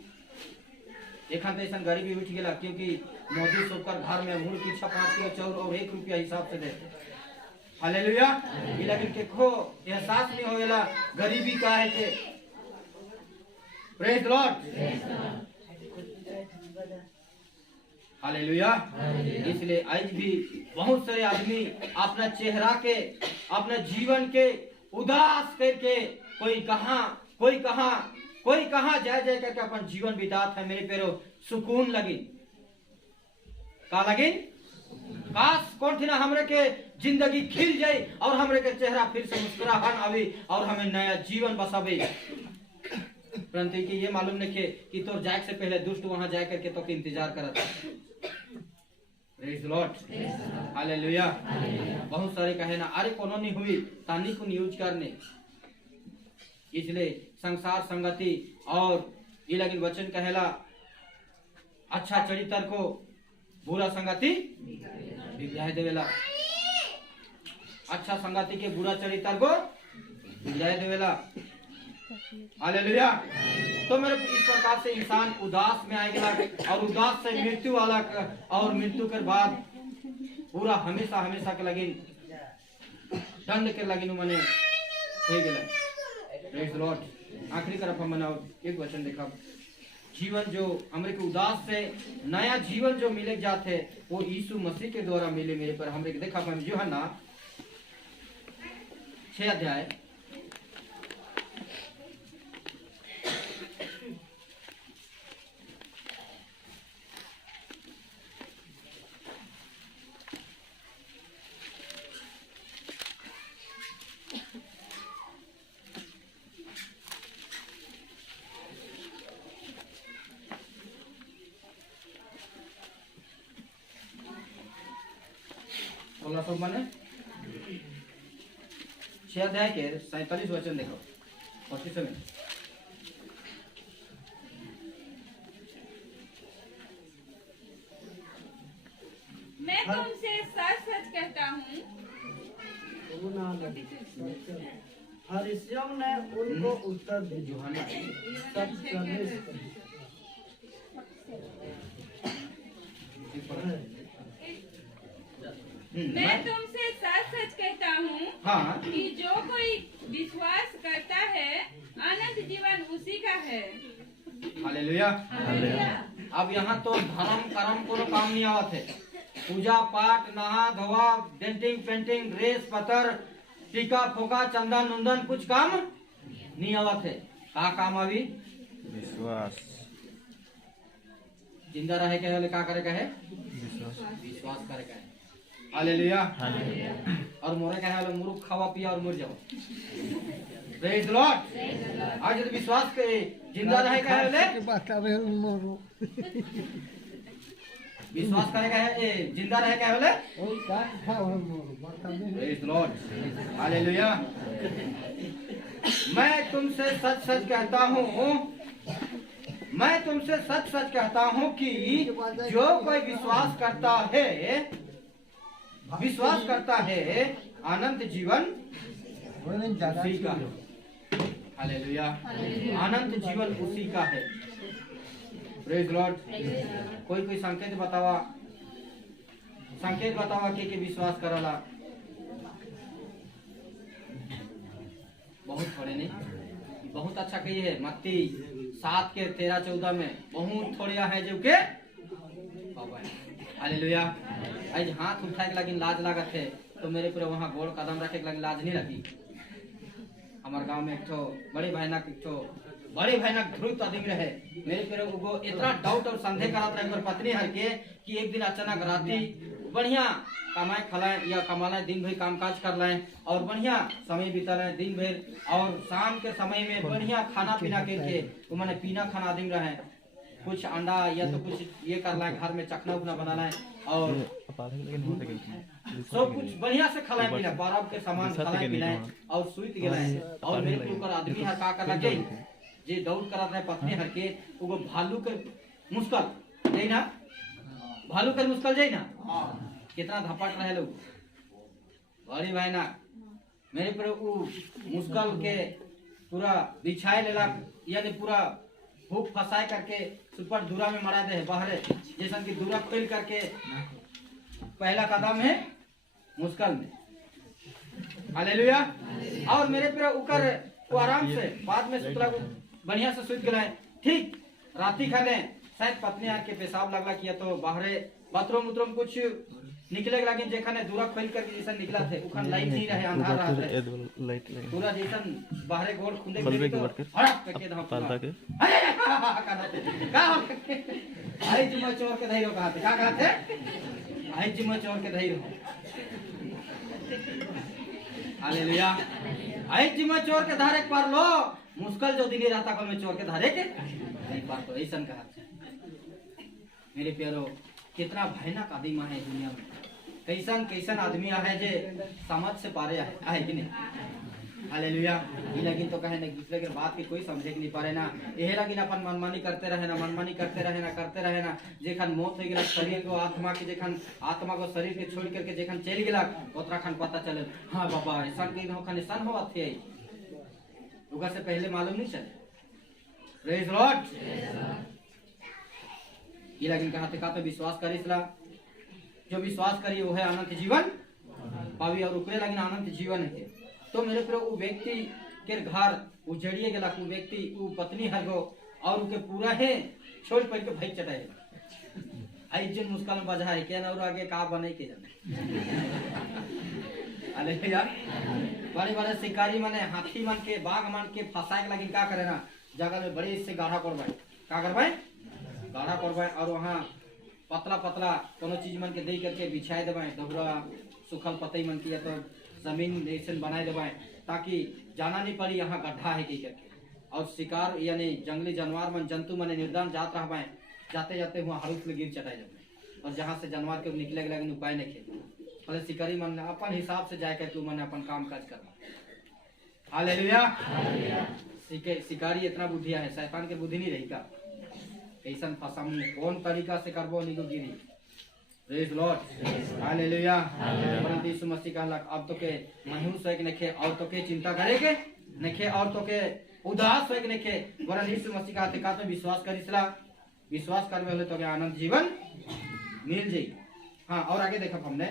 एखन तो ऐसा गरीबी उठ गया क्योंकि मोदी सबकर घर में मूल पीछा 5 किलो चाउर और 1 रुपया हिसाब से दे। हालेलुया। लेकिन केखो एहसास नहीं होएला गरीबी का है के। Praise the lord. हालेलुया। इसलिए आज भी बहुत सारे आदमी अपना चेहरा के, अपने जीवन के उदास करके कोई कहाँ जाए करके अपन जीवन बितात है। मेरे पैरों सुकून लगी का लगी काश कौन थी ना हमरे के जिंदगी खिल जाए और हमरे के चेहरा फिर से मुस्कुराहट आवे और हमें नया जीवन बसावे। परंतु कि ये मालूम नहीं कि तोर जाए से पहले दुष्ट वहां जाए करके तो इंतजार करत। Praise the lord, hallelujah. बहुत सारे कहे ना अरे कोनो नहीं हुई तानी को यूज करने, इसलिए संसार संगति और ये लगिन वचन कहेला अच्छा चरित्र को बुरा संगति बिगड़ाए देवेला, अच्छा संगति के बुरा चरित्र को बिगड़ाए देवेला। हालेलुया। तो मेरे इस प्रकार से इंसान उदास में आएगा और उदास से मृत्यु वाला और मृत्यु के बाद पूरा हमेशा हमेशा के लगिन दंड के लगिन मने हो गेला। Praise the Lord. आखिरी तरफ हम एक वचन देखा, जीवन जो हमरे के उदास से नया जीवन जो मिले जाते वो यीशु मसीह के द्वारा मिले मेरे पर। हमरे के देखा हम यूहन्ना 6 अध्याय 16 माने 6 अध्याय के 47 वचन देखो 25 में। मैं तुमसे सच सच कहता हूँ, फरीसियों ने उनको उत्तर दिया, सब करने से मैं तुमसे सच सच कहता हूँ हाँ कि जो कोई विश्वास करता है अनंत जीवन उसी का है। हालेलुया। अब यहाँ तो धर्म कर्म को काम नहीं आवत है, पूजा पाठ नहा धोवा डेंटिंग पेंटिंग ड्रेस पतर टीका फोका चंदन नुंदन कुछ काम नहीं आवत है। का काम अभी विश्वास, जिंदा रहे के लिए का करे का है विश्वास करे का है। हालेलुया। और मोरे कहे वाले मुर्ख खावा पिया और मर जाओ। Praise the Lord. आज यदि विश्वास करे जिंदा रहे कहे वाले विश्वास करे कहे जिंदा रहे कहे वाले प्रेज द लॉर्ड। हालेलुया। मैं तुमसे सच सच कहता हूँ, मैं तुमसे सच सच कहता हूँ कि जो कोई विश्वास करता है अनंत जीवन उसी का है। हालेलुया। अनंत जीवन उसी का है। Praise Lord. कोई संकेत बतावा के विश्वास करला बहुत थोड़े नहीं, बहुत अच्छा कही है मत्ती 7 के 13-14 में बहुत थोड़िया है जो के हालेलुया। आज हाथ उठाए के लगी लाज लागत है तो मेरे पूरे वहाँ गोड़ कदम रखे के लगी लाज नहीं लगी। हमारे गांव में एक ठो बड़े भयानक ध्रुव आदमी रहे, मेरे पूरे को इतना डाउट और संदेह करत रहे पत्नी हर के कि एक दिन अचानक राती बढ़िया कमाए खलाए या कमा लाए दिन भर काम काज कर लाए और बढ़िया समय बिता लाए दिन भर और शाम के समय में बढ़िया खाना पीना करके वो मैंने पीना खाना आदमी रहे, कुछ अंडा या तो कुछ ये कर लाए घर में चखना उखना बना लाए और सब कुछ बढ़िया से खलाए पिलाए 12 के सामान खलाए पिलाए और सुइत गए। और मेरे ऊपर आदमी हर का कर लगे जे दौड़ करत है पत्नी हर के वो भालू के मुश्किल जाई ना, भालू के मुश्किल जाई ना कितना धपट रहे लोग बड़ी भाई ना मेरे पर वो मुश्किल के पूरा बिछाए लेला यानी पूरा भूख फंसाए करके सुपर दूरा में मरा दे बाहर जैसा कि दूरा खोल करके पहला कदम है मुश्किल में। हालेलुया। और मेरे पर ऊपर वो आराम से बाद में सुतला बढ़िया से सुत गए, ठीक राती खा लें शायद पत्नी आके पेशाब लगला किया तो बाहरे बाथरूम उतरूम कुछ निकले लेकिन जेखने दूरा खोल करके जैसा निकला थे उखन लाइट नहीं रहे अंधार रहा पूरा जैसा बाहरे गोल खुंदे के हड़क करके धाव पालता के का आई जिम्मा चोर के धैर्य कहते का कहते आई जिम्मा चोर के धैर्य। हालेलुया। आई जिम्मा चोर के धारे पर लो मुश्किल जो दिन रहता कल में चोर के धारे के नहीं बात तो ऐसा कहा। मेरे प्यारो कितना भयानक आदमी है दुनिया में, कैसन कैसन आदमी है जे समझ से पारे है कि नहीं। हालेलुया। ये लेकिन तो कहे ना दूसरे के बात की कोई समझे नहीं पारे ना, यही लेकिन अपन मनमानी करते रहे ना, मनमानी करते रहे ना। जेखन मौत हो गया शरीर को आत्मा के, जेखन आत्मा को शरीर के छोड़ करके जेखन चल गया उतरा खन पता चले हाँ बाबा ऐसा निशान हुआ थे, उगा से पहले मालूम नहीं चले। Praise Lord. ये लेकिन कहा तो विश्वास करी सला, जो विश्वास करी वो है अनंत जीवन पावी और ऊपरे लगिन अनंत जीवन है। तो मेरे प्रो वो व्यक्ति के घर उजड़िए गला, वो व्यक्ति वो पत्नी हर गो और उनके पूरा है छोड़ पड़ के भाई चटाए आई जिन मुस्कान में बजा है क्या ना और आगे का बने के जाने। अरे यार बड़े बड़े शिकारी माने हाथी मन के बाघ मन के फंसाए के लेकिन क्या करे ना, जगह में बड़ी से गाढ़ा करवाए, क्या करवाए गाढ़ा करवाए और वहाँ पतला पतला कोनो चीज मन के दे करके बिछाए देवाए, दोहरा सुखल पतई मन की या तो जमीन ऐसे बनाए देवाए ताकि जाना नहीं पड़ी यहाँ गड्ढा है कही करके। और शिकार यानी जंगली जानवर मन जंतु मन निर्दान जात रहा जाते जाते हुआ हरूफ में गिर चटाए जाए और जहाँ से जानवर के निकले लेकिन उपाय नहीं खे पहले शिकारी मन अपन हिसाब से जाए करके मैंने अपन काम काज करना। हालेलुया। शिकारी इतना बुद्धिया है, शैतान के बुद्धि नहीं रही का कैसन फसाम कौन तरीका से करबो नहीं को गिरी। Praise Lord. हालेलुया। परंतु यीशु मसीह कहला अब तो के मायूस होए के नखे और तो के चिंता करे के नखे और तो के उदास होए के नखे, वरन यीशु मसीह का तो विश्वास करिसला, विश्वास करवे होले तो के आनंद जीवन मिल जाई। हाँ और आगे देखा हमने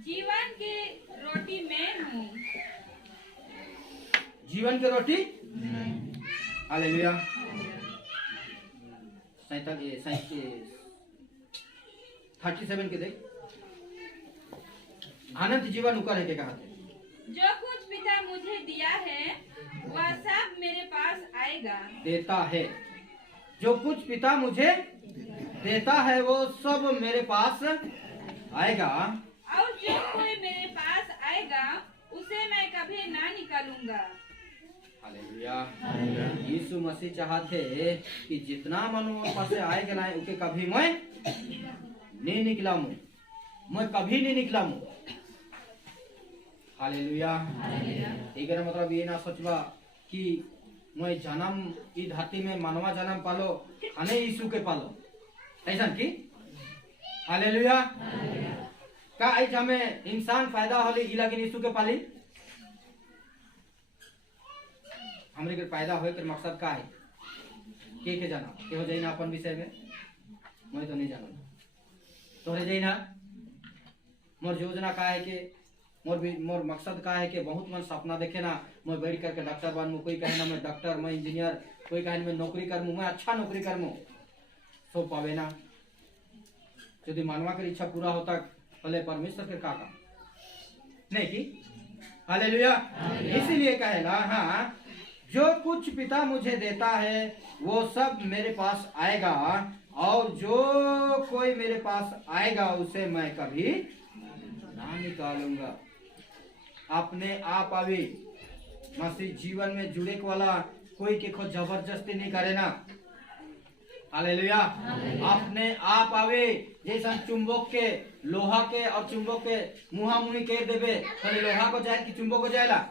जीवन की रोटी मैं हूँ, जीवन की रोटी। हालेलुया। 37 के देख अनंत जीवन उकर है के कहा थे, जो कुछ पिता मुझे दिया है वह सब मेरे पास आएगा, देता है। जो कुछ पिता मुझे देता है वो सब मेरे पास आएगा, और जो कोई मेरे पास आएगा उसे मैं कभी ना निकालूंगा। हालेलुया। यीशु मसीह चाहते कि जितना मनुष्य पास आएगा ना उके कभी मैं नहीं निकला मुँह, मैं कभी नहीं निकला मुँह। हालेलुया। ठीक है, मतलब ये ना सोचबा कि मैं जन्म ई धरती में मानवा जन्म पालो अने यीशु के पालो ऐसा की। हालेलुया। का आज हमें इंसान फायदा होली ई लगिन यीशु के पाली, हमरे के फायदा होए के मकसद का है के जाना के हो जाई ना अपन विषय में मैं तो नहीं जाना तोरे जाई ना। मोर योजना का है कि मोर मकसद का है कि बहुत मन सपना देखे ना मैं बैठ करके डॉक्टर बनूं, कोई कहे ना मैं डॉक्टर मैं इंजीनियर, कोई कहे मैं नौकरी करूं, मैं अच्छा नौकरी करूं, सो पावे ना। यदि मानवा की इच्छा पूरा होता पहले परमेश्वर के का नहीं की। हालेलुया। इसीलिए कहेला हाँ जो कुछ पिता मुझे देता है वो सब मेरे पास आएगा, और जो कोई मेरे पास आएगा उसे मैं कभी ना निकालूंगा। अपने आप आवे मसीह जीवन में जुड़े वाला कोई के खुद जबरदस्ती नहीं करे ना। हालेलुया। अपने आप आवे जैसा चुंबक के लोहा के और चुंबक के मुहा मुही कर देवे तो लोहा को जाए कि चुंबक को जाएला,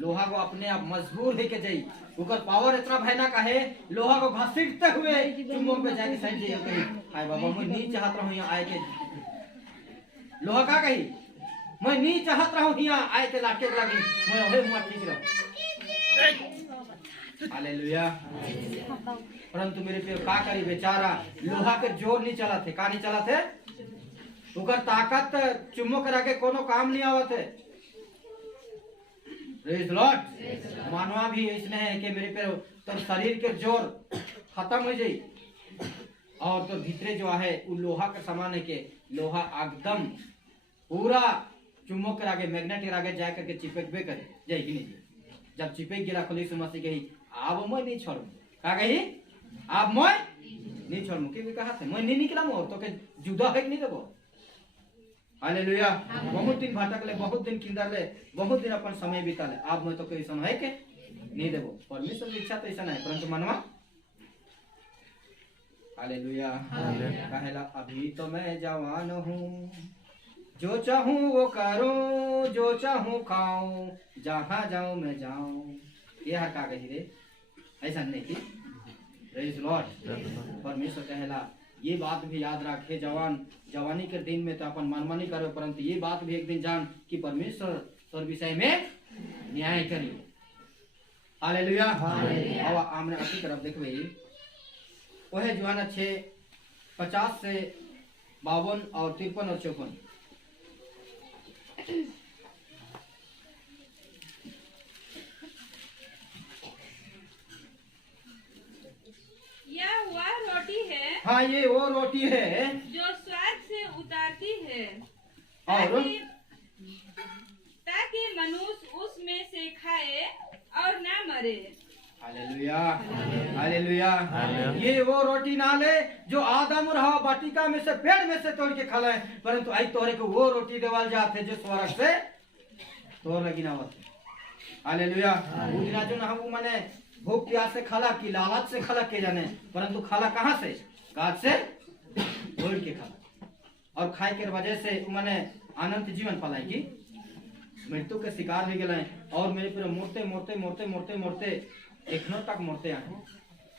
लोहा को अपने आप मजबूर है के जाई उकर पावर इतना भयानक है लोहा को घसीटते हुए चुंबक पे जाके सही जाइए कहीं हाय बाबा मैं नहीं चाहत रहूं यहाँ आए के लोहा का कही मैं नहीं चाहत रहूं यहाँ आए के लाके लगी मैं ओहे हुआ ठीक रहूं। हालेलुया। परंतु मेरे पे का करी बेचारा लोहा के जोर नहीं चला थे, का नहीं चला थे उकर ताकत चुंबक करा के कोनो काम नहीं आवत है। Praise Lord. मानवा भी इसने है कि मेरे पे तो शरीर के जोर खत्म हो जाए और तो भीतरे जो है वो लोहा का समान है कि लोहा एकदम पूरा चुंबक करा के मैग्नेट करा के जा करके चिपकबे करे जाए कि नहीं। जब चिपक गिरा खुली सुमसी कही अब मैं नहीं छोड़ू, का कही अब मैं नहीं छोड़ू क्योंकि कहा थे मैं नहीं निकला मोर तो के जुदा है कि नहीं देबो। हालेलुया। बहुत दिन भटकले, बहुत दिन किंदरले, बहुत दिन अपन समय बिताले, आप में तो कोई समय के नहीं देबो। परमेश्वर की इच्छा तो ऐसा नहीं, परंतु मनवा हालेलुया। कहेला अभी तो मैं जवान हूँ, जो चाहूँ वो करूँ, जो चाहूँ खाऊं, जहाँ जाऊँ मैं जाऊँ। यह का कही रे, ऐसा नहीं की। Praise Lord. परमेश्वर कहेला ये बात भी याद रखे, जवानी के दिन में तो अपन मनमानी करो, परंतु ये बात भी एक दिन जान कि परमेश्वर तोर विषय में न्याय करी। हालेलुया। अब हमने अच्छी तरफ देखबे, वह यूहन्ना 6:50 से 52 और 53 और 54। यह वह रोटी है, हाँ ये वो रोटी है जो स्वर्ग से उतारती है, और ताकि मनुष्य उसमें से खाए और ना मरे। हालेलुया। हालेलुया। ये वो रोटी ना ले जो आदम और हवा वाटिका में से पेड़ में से तोड़ के खा ले, परंतु आई तोरे को वो रोटी देवाल जाते जो स्वर्ग से तोड़ लगी ना होते। हालेलुया। उतना जो ना हम मने भूख प्यास से खाला की लालच से खाला के जाने, परंतु खाला कहाँ से? गाछ से तोड़ के खाला, और खाए के वजह से मने अनंत जीवन पालाई की मृत्यु के शिकार हो गए। और मेरे पूरे मोड़ते मोड़ते मोड़ते मोड़ते मोड़ते एखनो तक मोड़ते आए,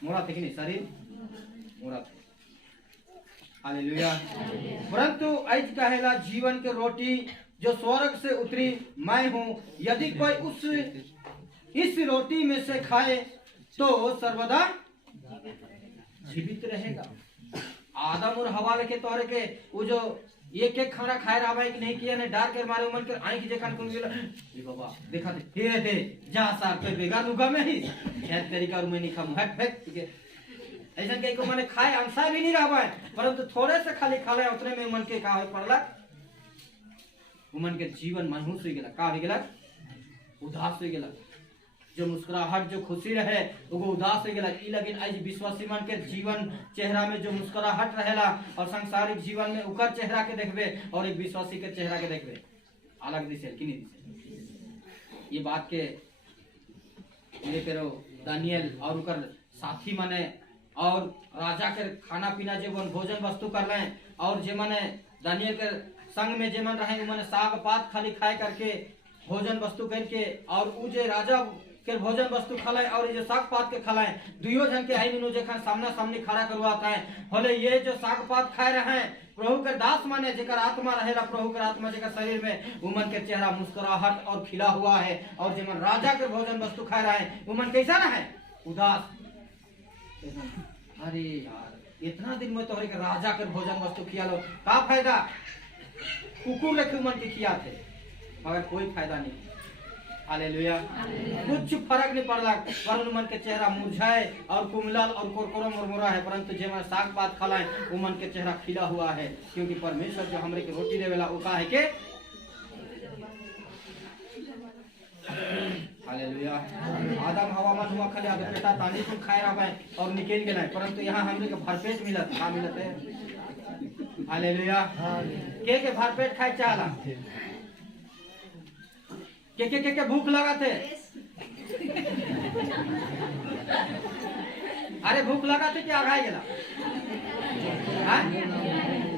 मोड़ा थे कि नहीं, शरीर मोड़ा थे। हालेलुया। परंतु आज कहेला जीवन के रोटी जो स्वर्ग से उतरी मैं हूँ, यदि कोई इस रोटी में से खाए तो सर्वदा जीवित रहेगा। आदम और हवा के तोहरे के वो जो एक एक खाना खाए रहा भाई कि नहीं किया ने डर के मारे मन के आई की जखन कुन गेला ए बाबा देखा दे जा सार पे बेगा नुगा में ही शायद तरीका और मैं नहीं खाऊं हट ठीक है। ऐसा कहीं को मैंने खाए अंसा भी नहीं रहा है, परंतु थोड़े से खाली खा ले उतने में मन के का हो पड़ला, मन के जीवन मनहूस हो गेला, का हो गेला, उदास हो गेला। जो मुस्कुराहट जो खुशी रहे वो उदास हो गया। लेकिन आज विश्वासी मन के जीवन चेहरा में जो मुस्कुराहट रहेला और सांसारिक जीवन में उकर चेहरा के देखबे और एक विश्वासी के चेहरा के देखबे अलग दिशे कि नहीं दिशे। ये बात के मेरे पेरो दानियल और उकर साथी मने और राजा के खाना पीना जे भोजन वस्तु कर रहे और जे मने दानियल के संग में जे मन रहे मने साग पात खाली खाए करके भोजन वस्तु करके और उ जे राजा के भोजन वस्तु खलाए और ये साग पात के खलाए दुइयो जन के आई मीनू जखन सामना सामने खड़ा करवाता है होले ये जो साग पात खाए रहे हैं प्रभु के दास माने जेकर आत्मा रहेला, प्रभु के आत्मा जेकर शरीर में उमन के चेहरा मुस्कुराहट और खिला हुआ है। और जेमन राजा के भोजन वस्तु खाए रहे हैं उमन कैसा ना है, उदास। अरे यार इतना दिन में तोहरे के राजा के भोजन वस्तु खिया लो का फायदा, कुकुर लेके उमन के खिया थे मगर कोई फायदा नहीं। हालेलुया। कुछ फर्क नहीं पड़ला, वरुण मन के चेहरा मुरझाए और कुमलाल और कोरकोरा मुरमुरा है, परंतु जे मन साग पात खलाए वो मन के चेहरा खिला हुआ है, क्योंकि परमेश्वर जो हमरे के रोटी देवेला वो का है के। हालेलुया। आदम हवा मन हुआ खाली आधा पेटा तानी को खाए रहा और निकल गेला, परंतु यहाँ हमरे के भरपेट मिलत, का मिलत है। हालेलुया। के भरपेट खाए चाहला, के भूख लगा थे। अरे भूख लगा थे क्या आगाई गेला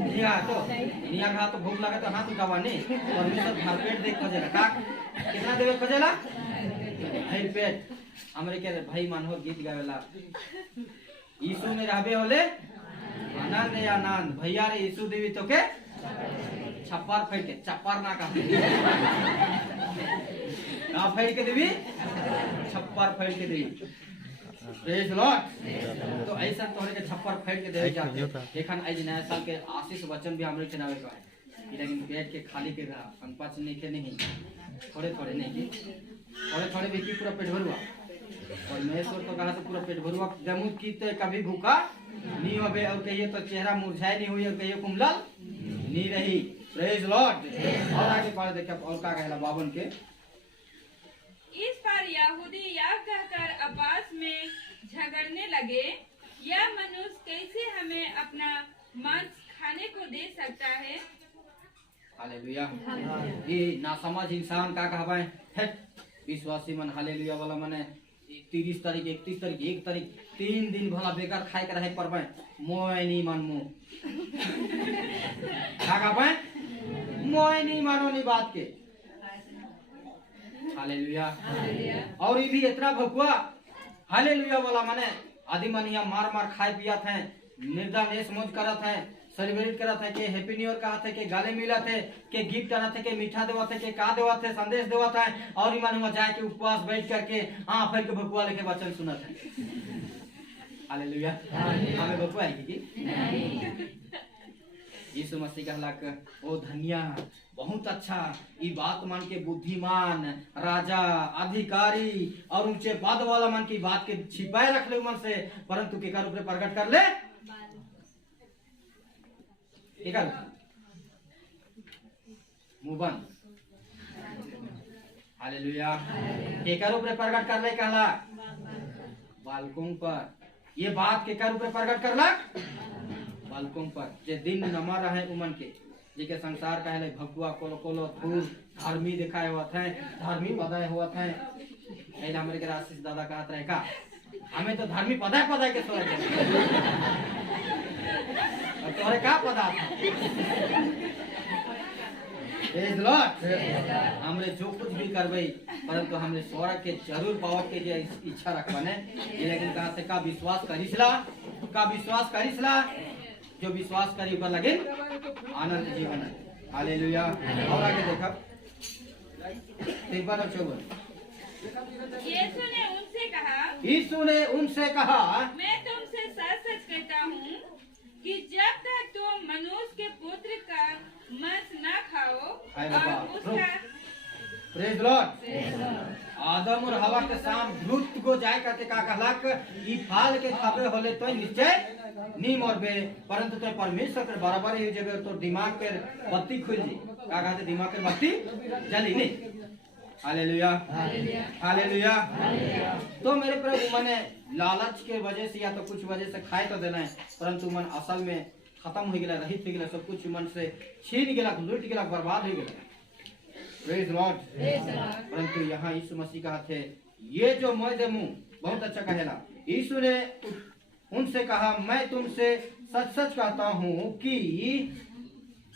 निया तो भूख लगा तो हाथ उठावा नहीं, परमेश्वर भरपेट देख खोजेला का कितना देवे खोजेला भर पेट। हमरे के भाई मानो गीत गावेला यीशु में रहबे होले आनंद या आनंद, भैया रे यीशु देवी तो के छप्पर फेंक के चप्पर ना का फेंक के देवी छप्पर फेंक के देवी। Praise Lord. तो ऐसा तोहरे के छप्पर फेंक के देवे जाते। एखन आज नया साल के आशीष वचन भी हमरे चलावे का है, लेकिन पेट के खाली के रहा संपाच नहीं के नहीं, थोड़े थोड़े नहीं की थोड़े थोड़े भी की पूरा पेट भरुआ। परमेश्वर तो कहा तो पूरा पेट भरुआ जमुत की तो कभी भूखा नहीं होबे और कहिए तो चेहरा मुरझाए नहीं हुई और कहिए कुमलाल नहीं रही। Praise Lord. और आगे पढ़ देखिए और का कहला 52 के। इस पर यहूदी यह कहकर आपस में झगड़ने लगे, यह मनुष्य कैसे हमें अपना मांस खाने को दे सकता है। हालेलुया। ये नासमझ इंसान का कहवाए है विश्वासी मन हालेलुया वाला मने 30 तारीख 31 तारीख 1 तारीख 3 दिन भला बेकार खाए कर रहे पर मोय नहीं मन मु का कहवाए मोय नहीं मानो नी बात के हालेलुया। और ये भी इतना भगवा हालेलुया वाला मने आदि मन यहाँ मार मार खाए पिया थे निर्दा नेस मौज करत है सेलिब्रेट करत है के हैप्पी न्यू ईयर कहा थे के गाले मिला थे के गिफ्ट आना थे के मीठा देवा थे के का देवा थे संदेश देवा था और ईमान हुआ जाए के उपवास बैठ करके फिर के भगवा लेके वचन सुनत है हालेलुया। हमें भगवा है कि यीशु मसीह कहला के ओ धनिया बहुत अच्छा ई बात मान के बुद्धिमान राजा अधिकारी और ऊंचे पद वाला मन की बात के छिपाए रख ले मन से परंतु के रूप में प्रकट कर ले मुंह बंद हालेलुया। के रूप में प्रकट कर ले कहला बालकों पर ये बात के रूप में प्रकट करला बालकों पर जे दिन नमा रहे उमन के जेके संसार कहले भगुआ कोलो कोलो फूल धर्मी दिखाए हुआ थे धर्मी पदाए हुआ थे ऐला हमरे के आशीष दादा कहत रहे का हमें तो धर्मी पदाए पदाए के सोए तोरे का पदा हमरे जो कुछ भी करबे परंतु हमरे स्वर्ग के जरूर पावत के जे इच्छा रखबने लेकिन कहा से का विश्वास करिसला जो विश्वास करी ऊपर लगे आनंद जीवन है हालेलुया। और आगे देखा 54 यीशु ने उनसे कहा मैं तुमसे सच सच कहता हूँ कि जब तक तुम मनुष्य के पुत्र का मांस न खाओ और उसका प्रेज लॉर्ड आदम और हवा के साम द्रुत को जाए करके का कहलक ई फाल के खाबे होले तो निश्चय नहीं मरबे परंतु तो परमेश्वर के बराबर ही जब तो दिमाग के बत्ती खुल जी का कहते दिमाग के बत्ती जली नहीं हालेलुया हालेलुया। तो मेरे प्रभु मने लालच के वजह से या तो कुछ वजह से खाए तो देना है परंतु मन असल में खत्म हो गया रहित हो गया सब कुछ मन से छीन गया लूट गया बर्बाद हो गया प्रेज लॉर्ड। परंतु यहाँ यीशु मसीह कहा थे ये जो मैं दे मुंह बहुत अच्छा कहेला यीशु ने उनसे कहा मैं तुमसे सच सच कहता हूँ कि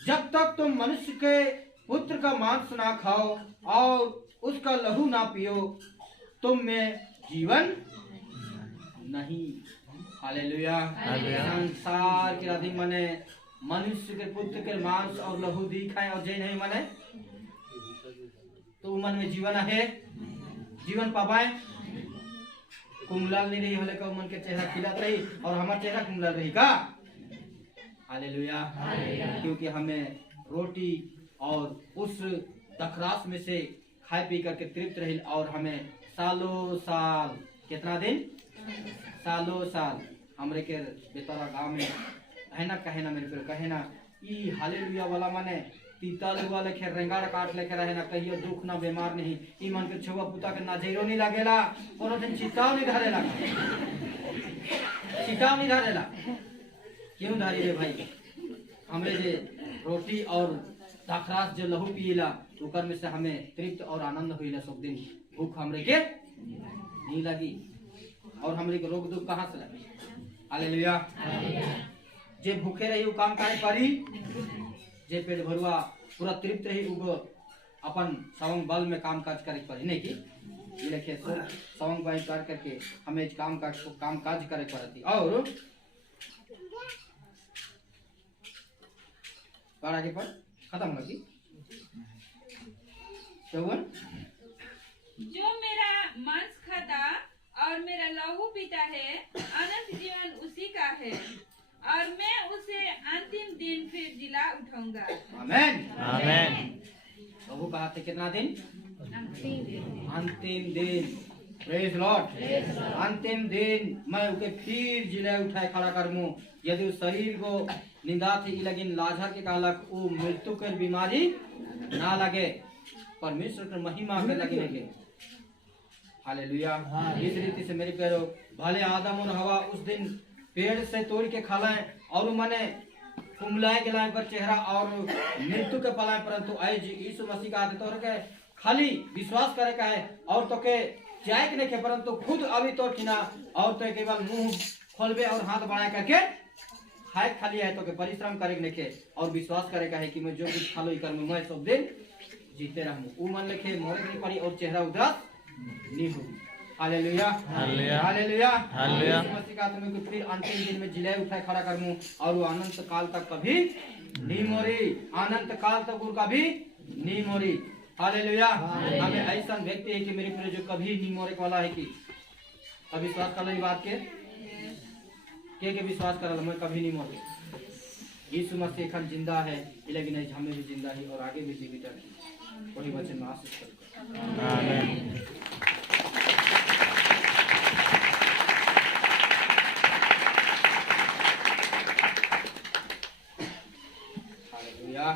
जब तक तुम मनुष्य के पुत्र का मांस ना खाओ और उसका लहू ना पियो तुम में जीवन नहीं हालेलुया। संसार के अधिक मने मनुष्य के पुत्र के मांस और लहू दी खाए और जय नहीं मने तो मन में जीवन है जीवन पावाए कुमलाल नहीं रही होले का मन के चेहरा खिलत रही और हमारा चेहरा कुमलाल रही का हालेलुया। क्योंकि हमें रोटी और उस दखरास में से खाए पी करके तृप्त रही और हमें सालों साल कितना दिन सालों साल हमरे के बेतारा गांव में है ना कहे ना मेरे को कहे ना ई हालेलुया वाला माने तीता लुआ लेके रेंगाड़ काट लेके रहे ना कहियो दुख ना बीमार नहीं ई मन के छुआ पुता के ना जेरो नहीं लागेला कोनो दिन चिताव नहीं धरेला चिताव नहीं धरेला क्यों धारी रे भाई हमरे जे रोटी और दाखरास जो लहू पिएला ओकर में से हमें तृप्त और आनंद होइला सब दिन भूख हमरे के नहीं लगी और हमरे के रोग दुख कहां से लगी हालेलुया। जे भूखे रही वो काम करे परी जे पेट भरुआ पूरा तृप्त रही उगो अपन सवंग बल में काम काज करे पड़ी नहीं की ये लिखे सवंग बाई कर करके हमें काम काज करे पड़ती और पर आगे पर खत्म होगी चौवन जो मेरा मांस खाता और मेरा लहू पीता है अनंत जीवन उसी का है और मैं उसे अंतिम दिन फिर जिला उठाऊंगा आमेन आमेन। प्रभु कहा थे कितना दिन अंतिम दिन प्रेज लॉर्ड अंतिम दिन मैं उके फिर जिले उठाए खड़ा करमू यदि उस शरीर को निंदा थी लेकिन लाजर के कालक वो मृत्यु के बीमारी ना लगे परमेश्वर की महिमा के लगे हालेलुया। इस रीति से मेरे प्यारो भले आदम और हवा उस दिन पेड़ से तोड़ के खा लें और मैंने कुमलाए गलाए पर चेहरा और मृत्यु के पलाए, परंतु आए यीशु मसीह का आते तो के खाली विश्वास करे का है और तो के जाए के नहीं के, परंतु खुद अभी तो किना और तो केवल मुंह खोलबे और हाथ बढ़ाए करके खाए खाली है तो के परिश्रम करे के नहीं के और विश्वास करे का है कि मैं जो कुछ खा लो कर मैं सब दिन जीते रहूं। वो मन लिखे मोरे नहीं पड़ी और चेहरा उदास नहीं होगी। Hallelujah hallelujah hallelujah hallelujah. Yeshu Masih का तुम्हें को फिर अंतिम दिन में जिले उठाए खड़ा करूं और वो अनंत काल तक कभी नहीं मोरी, अनंत काल तक वो कभी नहीं मोरी। हालेलुया। हमें ऐसा व्यक्ति है कि मेरे प्रिय जो कभी नहीं मोरे वाला है कि अब विश्वास कर ली बात के विश्वास कर मैं कभी नहीं मोरे। यीशु मसीह खन जिंदा है लेकिन नहीं हमें भी जिंदा है और आगे भी जीवित है। कोई वचन में आशीष करो। आमीन। हालेलुया।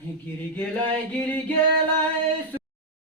गिरी गेलाय